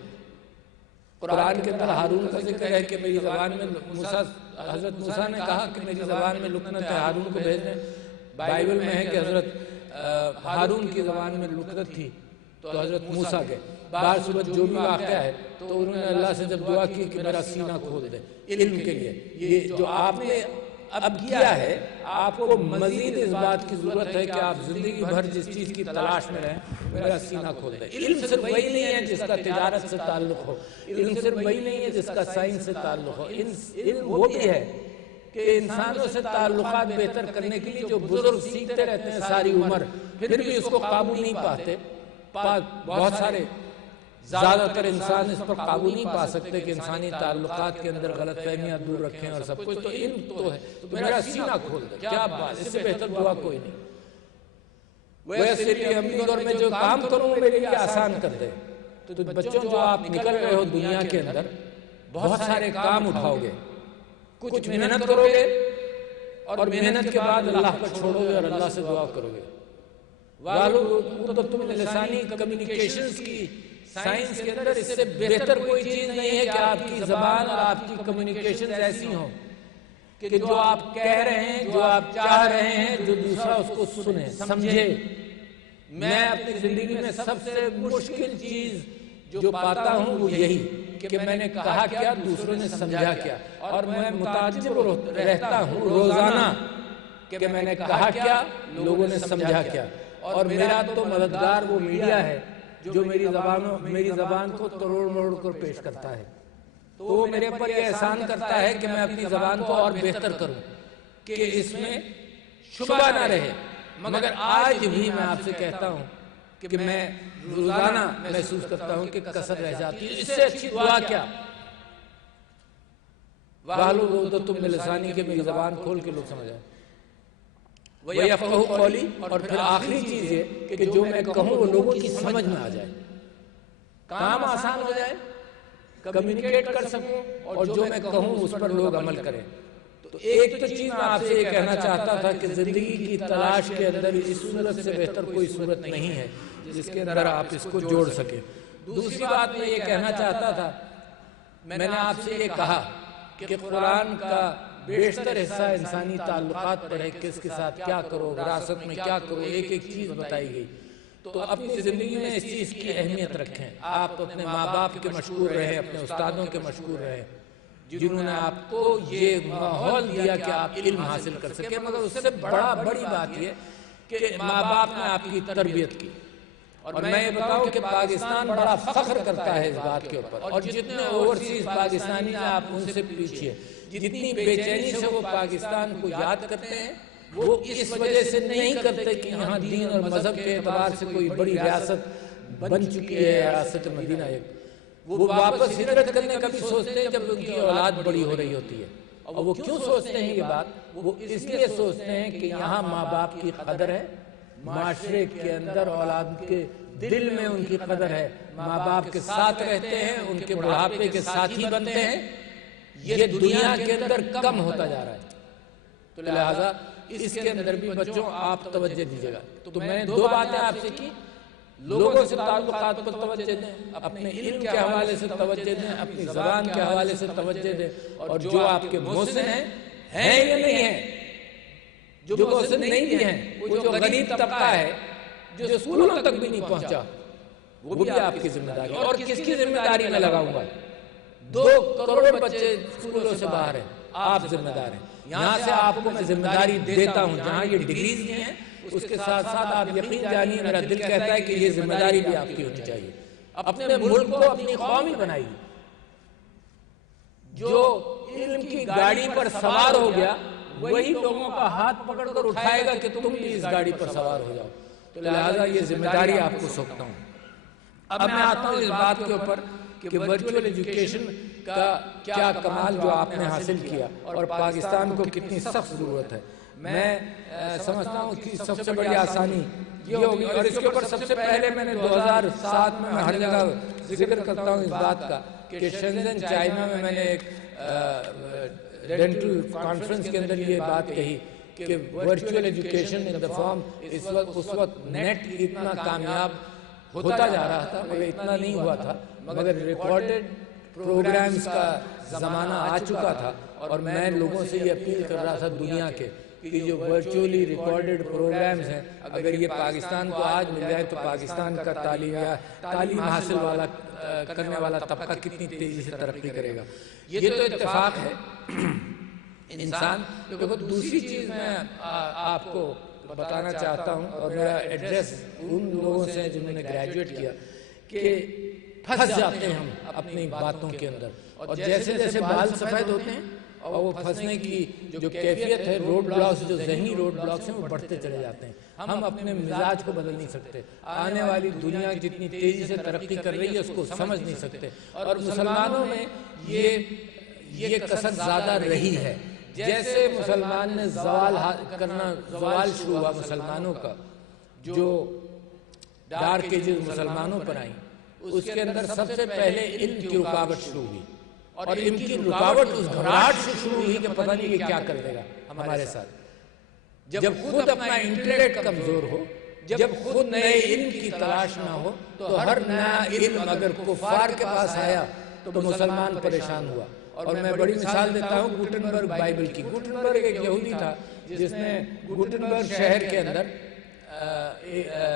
قرآن کے اندر ہارون کا ذکر ہے کہ میری زبان میں حضرت موسیٰ نے کہا کہ میری زبان میں لکنت ہے ہارون کو بھیج دیں. بائبل میں ہے کہ حضرت ہارون کی زبان میں لکنت تھی تو حضرت موسیٰ گئے. بعض صورت جو بھی واقعہ ہے تو انہوں نے اللہ سے جب دعا کی کہ میرا سینہ کھول دے علم کے لیے. یہ جو آپ نے اب کیا ہے آپ کو مزید اس بات کی ضرورت ہے کہ آپ زندگی بھر جس چیز کی تلاش میں رہیں میرا سینہ کھول دیں. علم صرف وہی نہیں ہے جس کا تجارت سے تعلق ہو, علم صرف وہی نہیں ہے جس کا سائنس سے تعلق ہو. علم وہ بھی ہے کہ انسانوں سے تعلقات بہتر کرنے کے لیے جو بزرگ سیکھتے رہتے ہیں ساری عمر پھر بھی اس کو قابو نہیں پاتے. بہت سارے زیادہ تر انسان اس پر قابو نہیں پا سکتے کہ انسانی تعلقات کے اندر غلط فہمیاں دور رکھیں اور سب کچھ. تو علم تو ہے تو میرا سینہ کھول دے. کیا بات, اس سے بہتر دعا کوئی نہیں. ویسے بھی امی دور میں جو کام کروں میرے لیے آسان کر دے. تو بچوں جو آپ نکل رہے ہو دنیا کے اندر بہت سارے کام اٹھاؤ گے, کچھ محنت کرو گے اور محنت کے بعد اللہ پر چھوڑو گے اور اللہ سے دعا کرو گے. تم لسانی کمیونیکیشنز کی سائنس کے اندر اس سے بہتر کوئی چیز نہیں ہے کہ آپ کی زبان اور آپ کی کمیونیکیشنز ایسی ہوں کہ جو آپ کہہ رہے ہیں جو آپ چاہ رہے ہیں جو دوسرا اس کو سنے سمجھے. میں اپنی زندگی میں سب سے مشکل چیز جو پاتا ہوں وہ یہی کہ میں نے کہا کیا دوسروں نے سمجھا کیا. اور میں متعجب رہتا ہوں روزانہ کہ میں نے کہا کیا لوگوں نے سمجھا کیا. اور میرا تو مددگار وہ میڈیا ہے جو میری زبان کو توڑ موڑ کر پیش کرتا ہے. تو وہ میرے پر یہ احسان کرتا ہے کہ میں اپنی زبان کو اور بہتر کروں کہ اس میں شبہ نہ رہے. مگر آج بھی میں آپ سے کہتا ہوں کہ میں روزانہ محسوس کرتا ہوں کہ کسر رہ جاتی ہے. اس سے اچھی دعا کیا وَأَحْلُلْ عُقْدَةً مِّن لِّسَانِي کہ میری زبان کھول کے لوگ سمجھ جائیں. وَيَفْقَهُوا قَوْلِي اور پھر آخری چیز یہ کہ جو میں کہوں وہ لوگوں کی سمجھ میں آ جائے, کام آسان ہو جائے, کمیونیکیٹ کر سکوں اور جو میں کہوں اس پر لوگ عمل کریں. تو ایک تو چیز میں آپ سے یہ کہنا چاہتا تھا کہ زندگی کی تلاش کے اندر اس صورت سے بہتر کوئی صورت نہیں ہے جس کے اندر آپ اس کو جوڑ سکیں. دوسری بات میں یہ کہنا چاہتا تھا, میں نے آپ سے یہ کہا کہ قرآن کا بیشتر حصہ انسانی تعلقات پر ہے, کس کے ساتھ کیا کرو, وراثت میں کیا کرو, ایک ایک چیز بتائی گئی. تو اپنی زندگی میں اس چیز کی اہمیت رکھیں. آپ اپنے ماں باپ کے مشکور رہیں, اپنے استادوں کے مشکور رہیں جنہوں نے آپ کو یہ ماحول دیا کہ آپ علم حاصل کر سکیں. مگر اس سے بڑی بات یہ کہ ماں باپ نے آپ کی تربیت کی. اور میں یہ بتاؤں کہ پاکستان بڑا فخر کرتا ہے اس بات کے اوپر, اور جتنے اوورسیز پاکستانی ہیں آپ ان سے پوچھئے جتنی بے چینی سے وہ پاکستان کو یاد کرتے ہیں وہ اس وجہ سے نہیں کرتے کہ یہاں دین اور مذہب کے اعتبار سے کوئی بڑی ریاست بن چکی ہے ریاست مدینہ. وہ واپس ہجرت کرنے کا بھی سوچتے ہیں جب ان کی اولاد بڑی ہو رہی ہوتی ہے. اور وہ کیوں سوچتے ہیں یہ بات؟ وہ اس لیے سوچتے ہیں کہ یہاں ماں باپ کی قدر ہے, معاشرے کے اندر اولاد کے دل میں ان کی قدر ہے, ماں باپ کے ساتھ رہتے ہیں, ان کے بڑھاپے کے ساتھی بنتے ہیں. یہ دنیا کے اندر کم ہوتا جا رہا ہے. تو لہٰذا اس کے اندر بھی بچوں آپ توجہ دیجیے گا. تو میں نے دو باتیں آپ سے کی, لوگوں سے تعلقات پر توجہ دیں, اپنے علم کے حوالے سے توجہ دیں, اپنی زبان کے حوالے سے توجہ دیں. اور جو آپ کے محسن ہیں یا نہیں ہیں, جو محسن نہیں بھی ہیں, وہ جو غریب طبقہ ہے جو اسکولوں تک بھی نہیں پہنچا, وہ بھی آپ کی ذمہ داری. اور کس کی ذمہ داری میں لگاؤں گا؟ 2 کروڑ بچے اسکولوں سے باہر ہیں, آپ ذمہ دار ہیں. یہاں سے آپ کو میں ذمہ داری دیتا ہوں, جہاں یہ ڈگریز دی ہیں اس کے ساتھ ساتھ آپ یقین جانیے میرا دل کہتا ہے کہ یہ ذمہ داری بھی آپ کی ہونی چاہیے. اپنے ملک کو اپنی قوم ہی بنائیے. جو علم کی گاڑی پر سوار ہو گیا وہی لوگوں کا ہاتھ پکڑ کر اٹھائے گا کہ تم بھی اس گاڑی پر سوار ہو جاؤ. تو لہٰذا یہ ذمہ داری آپ کو سونپتا ہوں. اب میں آتا ہوں اس بات کے اوپر کہ ورچوئل ایجوکیشن کا کیا کمال جو آپ نے حاصل کیا اور پاکستان کو کتنی سخت ضرورت ہے. میں سمجھتا ہوں کہ سب سے بڑی آسانی یہ ہوگی, اور اس کے اوپر سب سے پہلے میں نے 2007 میں ہر جگہ ذکر کرتا ہوں اس بات کا کہ شنزن چائنا میں نے ایک ڈینٹل کانفرنس کے اندر یہ بات کہی کہ virtual education in the form اس وقت نیٹ اتنا کامیاب ہوتا جا رہا تھا، مگر اتنا نہیں ہوا تھا، مگر ریکارڈڈ پروگرامز کا زمانہ آ چکا تھا، اور میں لوگوں سے یہ اپیل کر رہا تھا دنیا کے کہ جو ورچولی ریکارڈڈ پروگرامز ہیں اگر یہ پاکستان کو آج مل جائے تو پاکستان کا تعلیم حاصل کرنے والا طبقہ کتنی تیزی سے ترقی کرے گا۔ یہ تو اتفاق ہے انسان۔ دیکھو دوسری چیز میں آپ کو بتانا چاہتا ہوں، اور میرا ایڈریس ان لوگوں سے جنہوں نے گریجویٹ کیا، کہ پھنس جاتے ہیں ہم اپنی باتوں کے اندر، اور جیسے جیسے بال سفید ہوتے ہیں اور وہ پھنسنے کی جو کیفیت ہے، روڈ بلاکس جو ذہنی روڈ بلاکس ہیں وہ بڑھتے چلے جاتے ہیں۔ ہم اپنے مزاج کو بدل نہیں سکتے، آنے والی دنیا جتنی تیزی سے ترقی کر رہی ہے اس کو سمجھ نہیں سکتے، اور مسلمانوں میں یہ کثرت زیادہ رہی ہے۔ جیسے مسلمان نے زوال شروع ہوا مسلمانوں کا، جو ڈارک ایجز مسلمانوں پر آئیں، اس کے اندر سب سے پہلے علم کی رکاوٹ شروع ہوئی، اور علم کی رکاوٹ اس گھبراہٹ سے شروع ہوئی کہ پتہ نہیں یہ کیا کر دے گا ہمارے ساتھ۔ جب خود اپنا انٹلیکٹ کمزور ہو، جب خود نئے علم کی تلاش نہ ہو، تو ہر نیا علم اگر کفار کے پاس آیا تو مسلمان پریشان ہوا۔ اور میں بڑی مثال دیتا ہوں گوٹنبرگ بائبل کی۔ گوٹنبرگ ایک یہودی تھا جس نے گوٹنبرگ شہر کے اندر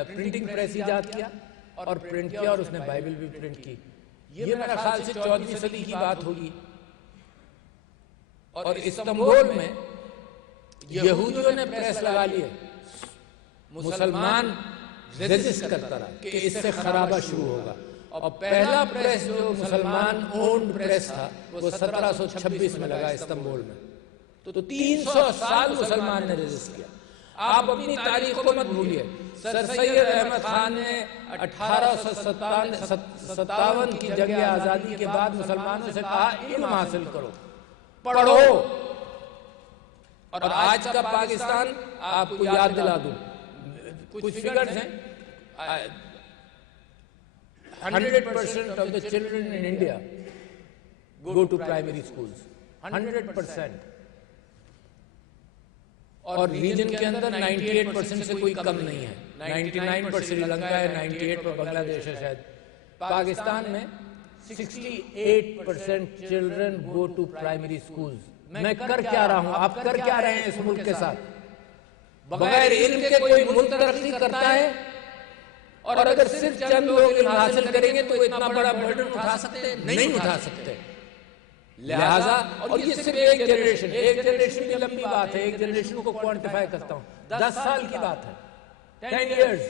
پرنٹنگ پریس ایجاد کیا اور پرنٹ کیا، اور اس نے بائبل بھی پرنٹ کی۔ یہ میرا خیال سے 14ویں صدی کی بات ہوگی، اور استنبول میں یہودیوں نے پریس لگا لیے، مسلمان ریزسٹ کرتا رہا کہ اس سے خرابہ شروع ہوگا، اور پہلا پریس جو مسلمان اونڈ پریس تھا وہ 1726 میں لگا استنبول میں، تو 300 سال مسلمان نے ریزسٹ کیا۔ آپ اپنی تاریخ کو مت بھولیے، سر سید احمد خان نے 1857 کی جنگ آزادی کے بعد مسلمانوں سے کہا علم حاصل کرو، پڑھو، اور آج کا پاکستان آپ کو یاد دلا دوں، کچھ فگرز ہیں، 100% of the children in India go to primary schools, 100%، اور ریجن کے اندر 98% سے کوئی کم نہیں ہے، 99 پر سری لنکا ہے، 98 پر بنگلہ دیش ہے شاید۔ پاکستان میں 68% children go to primary schools۔ میں کر کیا رہا ہوں، آپ کر کیا رہے ہیں اس ملک کے ساتھ؟ بغیر علم کے کوئی ملک ترقی کرتا ہے؟ اور اگر صرف چند لوگ علم حاصل کریں گے تو اتنا بڑا برڈن اٹھا سکتے نہیں اٹھا سکتے۔ لہٰذا، اور یہ صرف ایک جنریشن کی لمبی بات ہے، ایک جنریشن کو کوانٹیفائی کرتا ہوں، 10 سال کی بات ہے، 10 ایئرز۔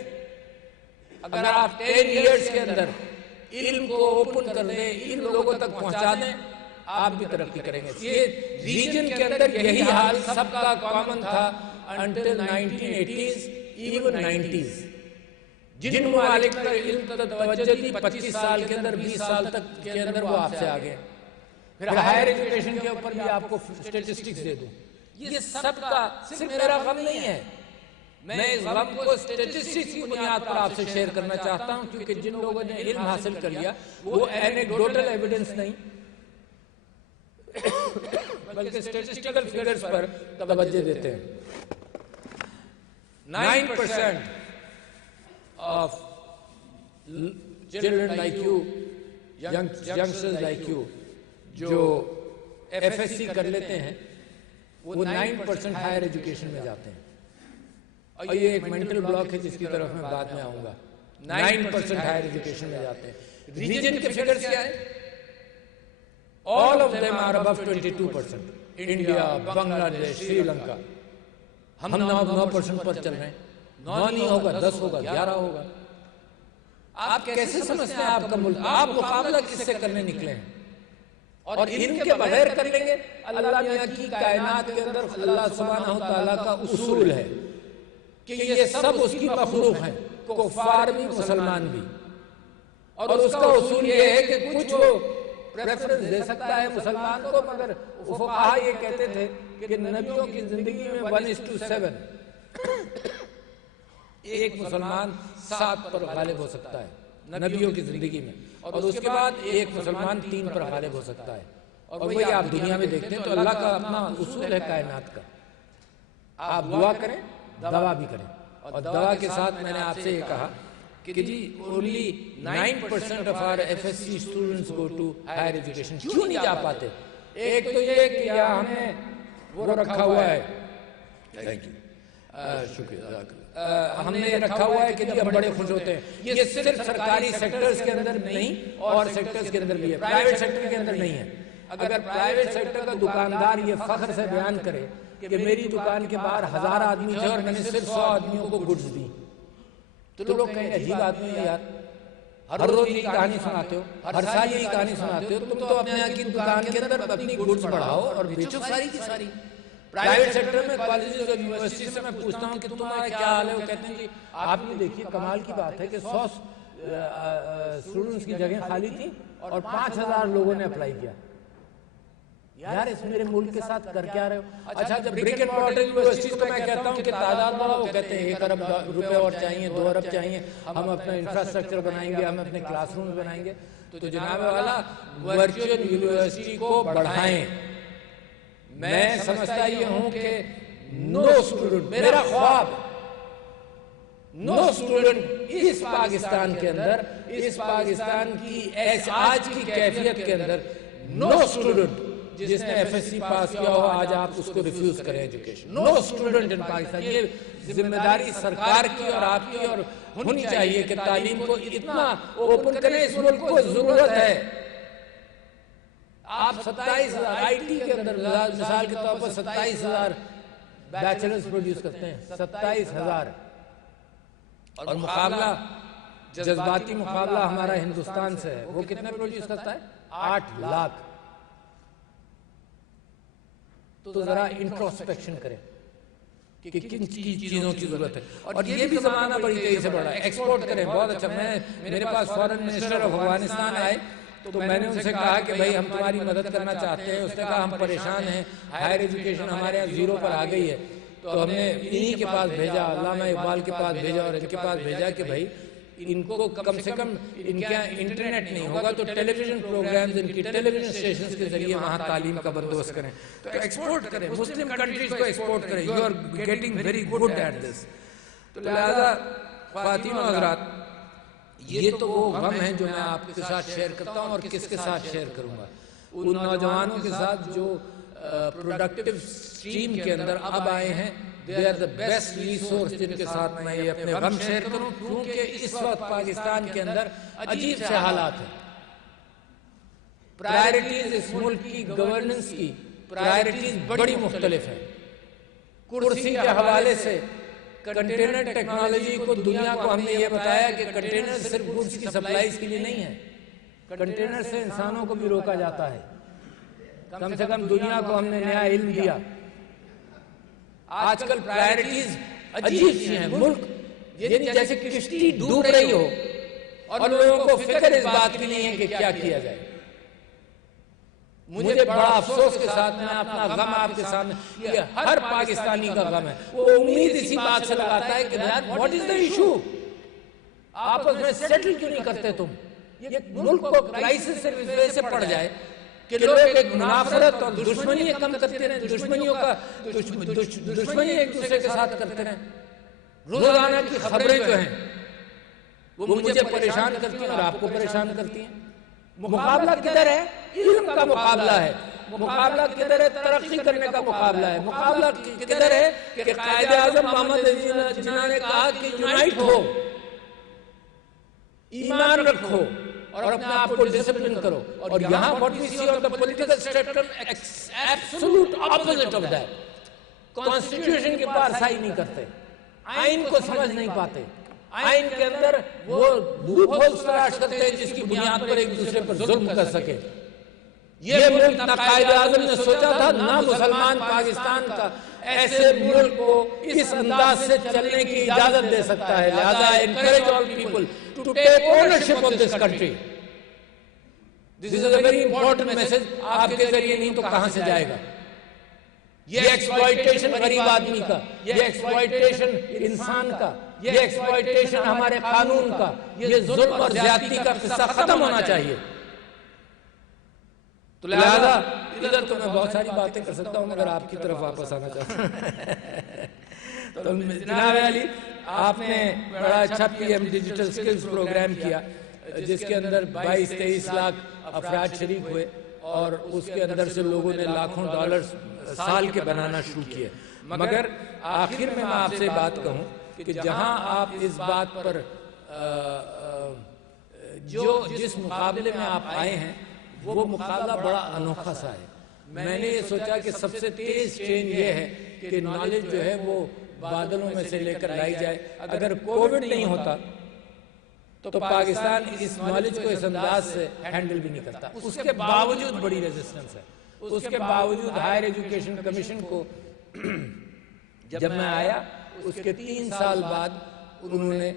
اگر آپ 10 ایئرز کے اندر علم کو اوپن کر دیں، علم لوگوں تک پہنچا دیں، آپ بھی ترقی کریں گے۔ یہ ریجن کے اندر یہی حال سب کا کامن تھا انٹل 1980s ایون 90s۔ جن ممالک پر علم توجہ دی 25 سال کے اندر 20 سال تک کے اندر وہ آپ سے آگے۔ پھر ہائر ایجوکیشن کے اوپر بھی آپ کو اسٹیٹسٹکس دے دوں، یہ سب کا صرف میرا غم نہیں ہے، میں اس غم کو اسٹیٹسٹکس کی بنیاد پر آپ سے شیئر کرنا چاہتا ہوں، کیونکہ جن لوگوں نے علم حاصل کر لیا وہ اینیکڈوٹل ایویڈنس نہیں بلکہ اسٹیٹسٹیکل فگرز پر توجہ دیتے ہیں۔ 9% of children like you, youngsters like you, جو FSC کر لیتے ہیں وہ 9% ہائر ایجوکیشن میں جاتے ہیں، اور یہ ایک مینٹل بلاک ہے جس کی طرف میں بعد میں آؤں گا۔ 9% ہائر ایجوکیشن میں جاتے ہیں۔ ریجن کے فگرز کیا ہے؟ all of them are above 22%۔ India, بنگلہ دیش، سری لنکا، ہم 9% پر چل رہے ہیں۔ 9 نہیں ہوگا، 10 ہوگا، 11 ہوگا۔ آپ کیسے سمجھتے ہیں آپ کا ملک؟ آپ مقابلہ کس سے کرنے نکلے ہیں؟ اور علم کے بغیر کر لیں گے؟ اللہ میاں کی کائنات کے اندر اللہ سبحانہ و تعالیٰ کا اصول ہے کہ یہ سب اس کی مخلوق ہیں، کفار بھی مسلمان بھی، اور اس کا اصول یہ ہے کہ کچھ وہ پریفرنس دے سکتا ہے مسلمان کو، مگر فقہا یہ کہتے تھے کہ نبیوں کی زندگی میں 1:7 ایک مسلمان 7 پر غالب ہو سکتا ہے نبیوں کی زندگی میں، اور اس کے بعد ایک مسلمان 3 پر غالب ہو سکتا ہے۔ اور وہی آپ دنیا میں دیکھتے ہیں تو اللہ کا اپنا اصول ہے کائنات کا۔ آپ دعا کریں، دوا بھی کریں. اور دوا کے ساتھ میں نے آپ سے یہ کہا کہ جی only 9% of our FSC students go to higher education. کیوں نہیں جا پاتے؟ ایک تو یہ کہ یہاں ہمیں وہ رکھا ہوا ہے، شکریہ، ہم نے یہ رکھا ہوا ہے کہ جی ہم بڑے خوش ہوتے ہیں. یہ صرف سرکاری سیکٹرز کے اندر نہیں اور سیکٹرز کے اندر بھی ہے، پرائیویٹ سیکٹر کے اندر نہیں ہے. اگر پرائیویٹ سیکٹر کا دکاندار یہ فخر سے بیان کرے کہ میری دکان کے باہر 1000 آدمی تھے اور میں نے صرف 100 آدمیوں کو گڈز دی، تو لوگ کہیں عجیب آدمی ہے یار، ہر روز یہی کہانی سناتے ہو، ہر سال یہی کہانی سناتے ہو، تم تو اپنے یہاں کی دکان کے اندر اپنی گڈز بڑھاؤ اور بیچو ساری کی ساری. پرائیویٹ سیکٹر میں کالجز اور یونیورسٹی سے میں پوچھتا ہوں کہ تمہارا کیا حال ہے، وہ کہتے ہیں کہ آپ یہ دیکھیے کمال کی بات ہے کہ 100 اسٹوڈنٹس کی جگہیں خالی تھیں اور 5000 لوگوں نے اپلائی کیا. یار اس میرے ملک کے ساتھ کر کیا رہے ہو؟ اچھا جب برک اینڈ مارٹر یونیورسٹیز کو میں کہتا ہوں کہ تعداد بڑھاؤ، وہ کہتے ہیں 1 ارب روپے اور چاہیے، 2 ارب چاہیے، ہم اپنا انفراسٹرکچر بنائیں گے، ہم اپنے کلاس روم بنائیں گے. تو جناب والا ورچوئل یونیورسٹی کو بڑھائیں. میں سمجھتا یہ ہوں کہ نو اسٹوڈنٹ، میرا خواب نو اسٹوڈنٹ اس پاکستان کے اندر، اس پاکستان کی آج کی کیفیت کے اندر، نو اسٹوڈنٹ جس نے ایف ایس سی پاس کیا ہو آج آپ اس کو ریفیوز کریں education. No student in Pakistan. یہ ذمہ داری سرکار کی اور آپ کی اور ہونی چاہیے کہ تعلیم کو اتنا اوپن کریں. اس ملک کو ضرورت ہے. آپ 27,000 آئی ٹی کے اندر مثال کے طور پر 27,000 بیچلرز پروڈیوس کرتے ہیں، 27,000. اور مقابلہ، جذباتی مقابلہ ہمارا ہندوستان سے ہے، وہ کتنے پروڈیوس کرتا ہے؟ 8 لاکھ. تو ذرا انٹروسپیکشن کریں کہ کن چیزوں کی ضرورت ہے. اور یہ بھی زمانہ بڑی تیزی سے بڑھ رہا ہے. ایکسپورٹ کریں، بہت اچھا. میرے پاس فارن منسٹر آف افغانستان آئے تو میں نے ان سے کہا کہ بھائی ہم تمہاری مدد کرنا چاہتے ہیں. اس نے کہا ہم پریشان ہیں، ہائر ایجوکیشن ہمارے یہاں 0 پر آ گئی ہے. تو ہم نے انہی کے پاس بھیجا، علامہ اقبال کے پاس بھیجا اور ان کے پاس بھیجا کہ بھائی ان کو کم سے کم ان کے انٹرنیٹ نہیں ہوگا تو ٹیلی ویژن پروگرامز، ان کی ٹیلی ویژن اسٹیشنز کے ذریعے وہاں تعلیم کا بندوبست کریں. تو ایکسپورٹ کریں، مسلم کنٹریز کو ایکسپورٹ کریں. You are getting very good at this. تو لہذا خواتین و حضرات، یہ تو وہ غم ہیں جو میں آپ کے ساتھ شیئر کرتا ہوں. اور کس کے ساتھ شیئر کروں گا؟ ان نوجوانوں کے ساتھ جو پروڈکٹیو اسٹریم کے اندر اب آئے ہیں. they are the best resource جن کے ساتھ میں یہ اپنے غم شیئر کروں، کیونکہ اس وقت پاکستان کے اندر عجیب سے حالات ہیں. پرائرٹیز اس ملک کی گورننس کی پرائرٹیز بڑی مختلف ہیں. کرسی کے حوالے سے کنٹینر ٹیکنالوجی کو دنیا کو ہم نے یہ بتایا کہ کنٹینر صرف گڈس کی سپلائیز کے لیے نہیں ہے. کنٹینر سے انسانوں کو بھی روکا جاتا ہے. کم سے کم دنیا کو ہم نے نیا علم دیا. آج کل پرائرٹیز عجیب سی ہیں. ملک یعنی جیسے کشتی ڈوب رہی ہو اور لوگوں کو فکر اس بات کی نہیں ہے کہ کیا کیا جائے. مجھے بڑا افسوس کے ساتھ میں اپنا غم آپ کے سامنے، یہ ہر پاکستانی کا غم ہے. وہ امید اسی بات سے لگاتا ہے کہ واٹ از دا ایشو، آپس میں سیٹل کیوں نہیں کرتے تم. یہ ملک کو کرائسس سے اس وجہ سے پڑ جائے کہ لوگ ایک منافرت اور دشمنی کم کرتے رہیں، دشمنی ایک دوسرے کے ساتھ کرتے رہیں. روزانہ کی خبریں جو ہیں وہ مجھے پریشان کرتی ہیں اور آپ کو پریشان کرتی ہیں. مقابلہ کدھر ہے؟ علم کا مقابلہ ہے. مقابلہ کدھر ہے؟ ترقی کرنے کا مقابلہ ہے. مقابلہ کدھر ہے کہ قائد اعظم محمد علی جناح نے کہا کہ یونائٹ ہو، ایمان رکھو اور اپنے آپ کو ڈسپلن کرو. اور یہاں what we see on the political spectrum absolute opposite of that. Constitution کی پارسائی نہیں کرتے، آئین کو سمجھ نہیں پاتے. آئین کے اندر وہ لوپ ہولز تلاش کرتے ہیں جس کی بنیاد پر ایک دوسرے پر ظلم کر سکے. یہ ملک نہ قائد اعظم نے سوچا تھا، نہ مسلمان پاکستان کا ایسے ملک کو اس انداز سے چلنے کی اجازت دے سکتا ہے. لہذا encourage all people to take ownership of this country. This is a very important message. آپ کے ذریعے نہیں تو کہاں سے جائے گا؟ یہ ایکسپلائٹیشن غریب آدمی کا، یہ ایکسپلائٹیشن انسان کا، یہ ایکسپلائٹیشن ہمارے قانون کا، یہ ظلم اور زیادتی کا قصہ ختم ہونا چاہیے. تو لہذا ادھر تو میں بہت ساری باتیں کر سکتا ہوں مگر آپ کی طرف واپس آنا چاہتا ہوں. تو جناب علی آپ نے بڑا اچھا P M digital skills programme کیا جس کے اندر 22-23 لاکھ افراد شریک ہوئے اور اس کے اندر سے لوگوں نے لاکھوں ڈالر سال کے بنانا شروع کیے. مگر آخر میں آپ سے بات کہوں کہ جہاں آپ اس بات پر جس مقابلے میں آپ آئے ہیں وہ مقابلہ بڑا انوکھا سا ہے. میں نے یہ سوچا کہ سب سے تیز چینج یہ ہے کہ نالج جو ہے وہ بادلوں میں سے لے کر لائی جائے. اگر کووڈ نہیں ہوتا تو پاکستان اس نالج کو اس انداز سے ہینڈل بھی نہیں کرتا. اس کے باوجود بڑی ریزسٹنس ہے. اس کے باوجود ہائر ایجوکیشن کمیشن کو جب میں آیا اس کے 3 سال بعد انہوں نے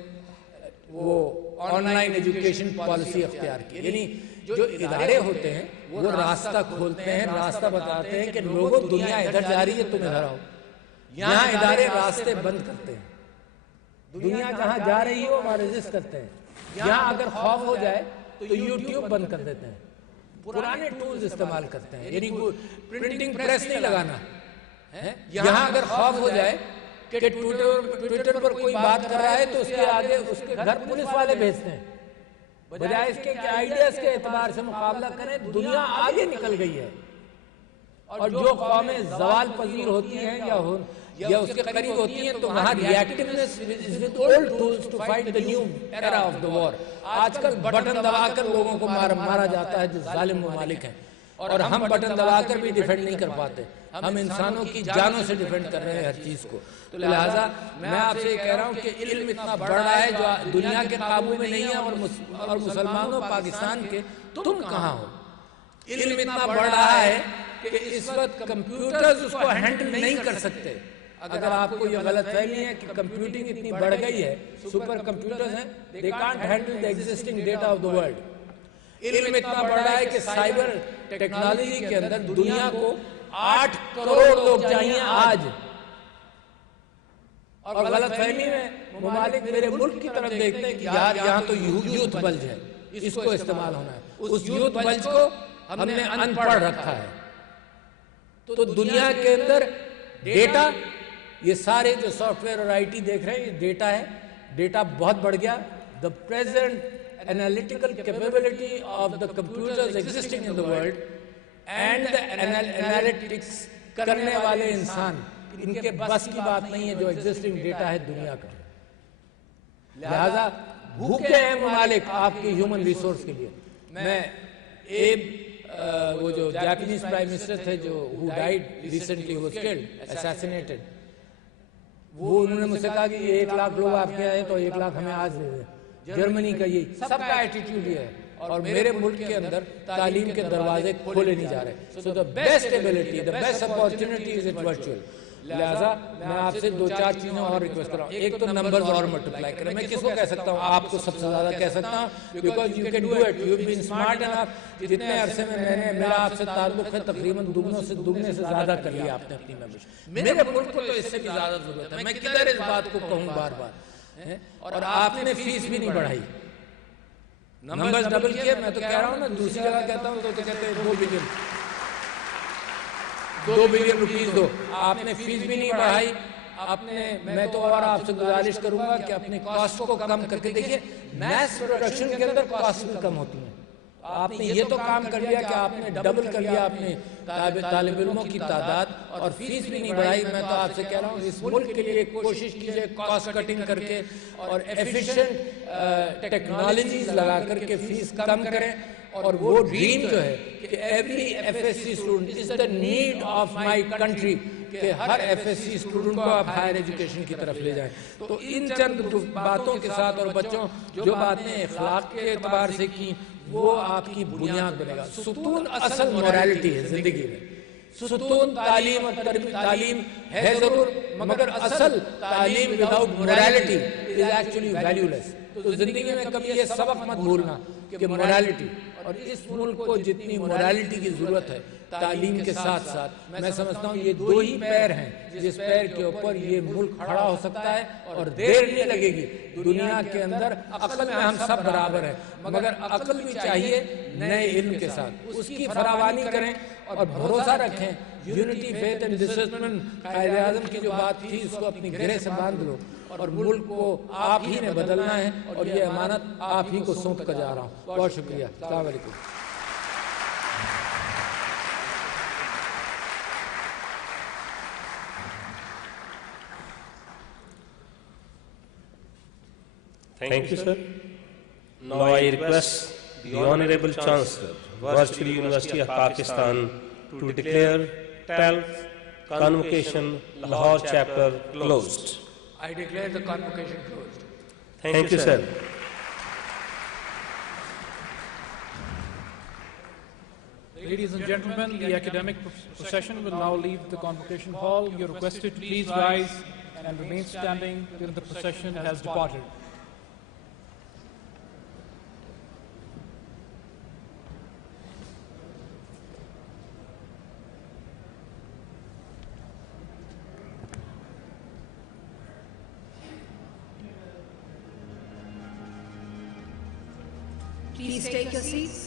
وہ آن لائن ایجوکیشن پالیسی اختیار کی. یعنی جو ادارے ہوتے ہیں وہ راستہ کھولتے ہیں, راستہ بتاتے ہیں کہ لوگوں دنیا ادھر جا رہی ہے تم ادھر آؤ. یہاں ادارے راستے بند کرتے ہیں. دنیا جہاں جا رہی ہے وہ وہاں ریزسٹ کرتے ہیں. یہاں اگر خوف ہو جائے تو یوٹیوب بند کر دیتے ہیں, پرانے ٹولز استعمال کرتے ہیں. یعنی پرنٹنگ پریس نہیں لگانا. یہاں اگر خوف ہو جائے کہ ٹویٹر پر کوئی بات کر رہا ہے تو اس کے آگے اس کے گھر پولیس والے بھیجتے ہیں, بجائے اس کے کہ آئیڈیاز کے اعتبار سے مقابلہ کریں. دنیا آگے نکل گئی ہے اور جو قومیں زوال پذیر ہوتی ہیں یا اس کے قریب ہوتی ہیں تو وہاں ریئیکٹیونیس with old tools to fight the new era of the war. آج کل بٹن دبا کر لوگوں کو مارا جاتا ہے جو ظالم ممالک ہیں, اور ہم بٹن دبا کر بھی ڈیفینڈ نہیں کر پاتے. ہم انسانوں کی جانوں سے ڈیفینڈ کر رہے ہیں ہر چیز کو. تو لہٰذا میں آپ سے یہ کہہ رہا ہوں کہ علم اتنا بڑھ رہا ہے جو دنیا کے قابو میں نہیں ہے, اور مسلمانوں پاکستان کے تم کہاں ہو. علم اتنا بڑھ رہا ہے کہ اس وقت کمپیوٹرز اس کو ہینڈل نہیں کر سکتے. اگر آپ کو یہ غلط فہمی ہے کہ کمپیوٹنگ اتنی بڑھ گئی ہے, سپر کمپیوٹرز ہیں, they can't handle the existing data of the world. علم اتنا بڑھ رہا ہے کہ سائبر ٹیکنالوجی کے اندر دنیا کو 8 کروڑ لوگ چاہیے آج. اور غلط فہمی میں ممالک میرے ملک کی طرف دیکھتے ہیں کہ یہاں تو یوتھ بلج ہے, اس کو استعمال ہونا ہے. اس یوتھ بلج کو ہم نے ان پڑھ رکھا ہے. تو دنیا کے اندر ڈیٹا, یہ سارے جو سافٹ ویئر اور آئی ٹی دیکھ رہے ہیں یہ ڈیٹا ہے. ڈیٹا بہت بڑھ گیا. The present analytical capability of the computers existing in the world and the analytics کرنے والے انسان, ان کے بس کی بات نہیں ہے جو ایگزسٹنگ ڈیٹا ہے دنیا کا. لہذا بھوکے ہیں ممالک آپ کے ہیومن ریسورس کے لیے. میں وہ جو جاپانیز پرائم منسٹر تھے جو who died recently, was killed, assassinated, وہ انہوں نے مجھ سے کہا کہ یہ 1 لاکھ لوگ آپ کے آئے تو 1 لاکھ ہمیں آج دے دیں. جرمنی کا یہ سب کا ایٹیٹیوڈ یہ ہے, اور میرے ملک کے اندر تعلیم کے دروازے کھولے نہیں جا رہے. So the best ability, the best opportunity is virtual. لہذا میں آپ سے 2-4 چیزیں اور ریکویسٹ کر رہا ہوں. ایک تو نمبرز اور ملٹیپلائی کریں. میں کس کو کہہ سکتا ہوں؟ آپ کو سب سے زیادہ کہہ سکتا ہوں, because you can do it. You have been smart enough. جتنے عرصے میں میرا آپ سے تعلق ہے تقریباً دگنے سے زیادہ کر لیا آپ نے اپنی ممبرشپ. میرے ملک کو تو اس سے بھی زیادہ ضرورت ہے. میں کدھر اس بات کو کہوں بار بار, اور آپ نے فیس بھی نہیں بڑھائی, نمبرز ڈبل کیے. میں تو کہہ رہا ہوں نا, دوسری جگہ کہتا ہوں تو کہتے ہیں 2 بلین روپیز دو. آپ نے فیس بھی نہیں بڑھائی. میں تو اور آپ سے گزارش کروں گا کہ اپنے کاسٹ کو کم کر کے دیکھیے. میس پروڈکشن کے اندر کاسٹ بھی کم ہوتی ہیں. آپ نے یہ تو کام کر لیا کہ آپ نے ڈبل کر لیا اپنے طالب علموں کی تعداد, اور فیس بھی نہیں بڑھائی. میں تو آپ سے کہہ رہا ہوں اس ملک کے لیے کوشش کیجیے کاسٹ کٹنگ کر کے اور ایفیشینٹ ٹیکنالوجیز لگا کر کے فیس کم کریں. اور وہ ڈریم جو ہے کہ every F S C student is the need of my country, کہ ہر ایف ایس سی اسٹوڈنٹ کو آپ ہائر ایجوکیشن کی طرف لے جائیں. تو ان چند باتوں کے ساتھ, اور بچوں جو باتیں اخلاق کے اعتبار سے کی وہ آپ کی بنیاد بنے گا. ستون اصل مورالٹی ہے زندگی میں. ستون تعلیم اور تعلیم ہے ضرور, مگر اصل تعلیم without morality is actually valueless. تو زندگی میں کبھی یہ سبق مت بھولنا کہ مورالٹی اور اس ملک کو جتنی مورالٹی کی ضرورت ہے تعلیم کے ساتھ ساتھ، میں سمجھتا ہوں یہ دو ہی پیر ہیں جس پیر کے اوپر یہ ملک کھڑا ہو سکتا ہے، اور دیر نہیں لگے گی۔ دنیا کے اندر عقل میں ہم سب برابر ہیں، مگر عقل بھی چاہیے نئے علم کے ساتھ، اس کی فراوانی کریں اور بھروسہ رکھیں۔ Unity, faith and discipline Quaid Azam کی جو بات تھی اس کو اپنی گرہ سے باندھ لو، اور ملک کو آپ ہی نے بدلنا ہے، اور یہ امانت آپ ہی کو سونپ کر جا رہا ہوں۔ بہت شکریہ، السلام علیکم۔ Thank you, sir. Now I request the Honorable Chancellor, Virtual University of Pakistan, to declare 12th Convocation Lahore chapter closed. I declare the convocation closed. Thank you, sir. Ladies and gentlemen, the academic procession will now leave the convocation hall. You're requested to please rise and remain standing till the procession has departed. Please take your seats.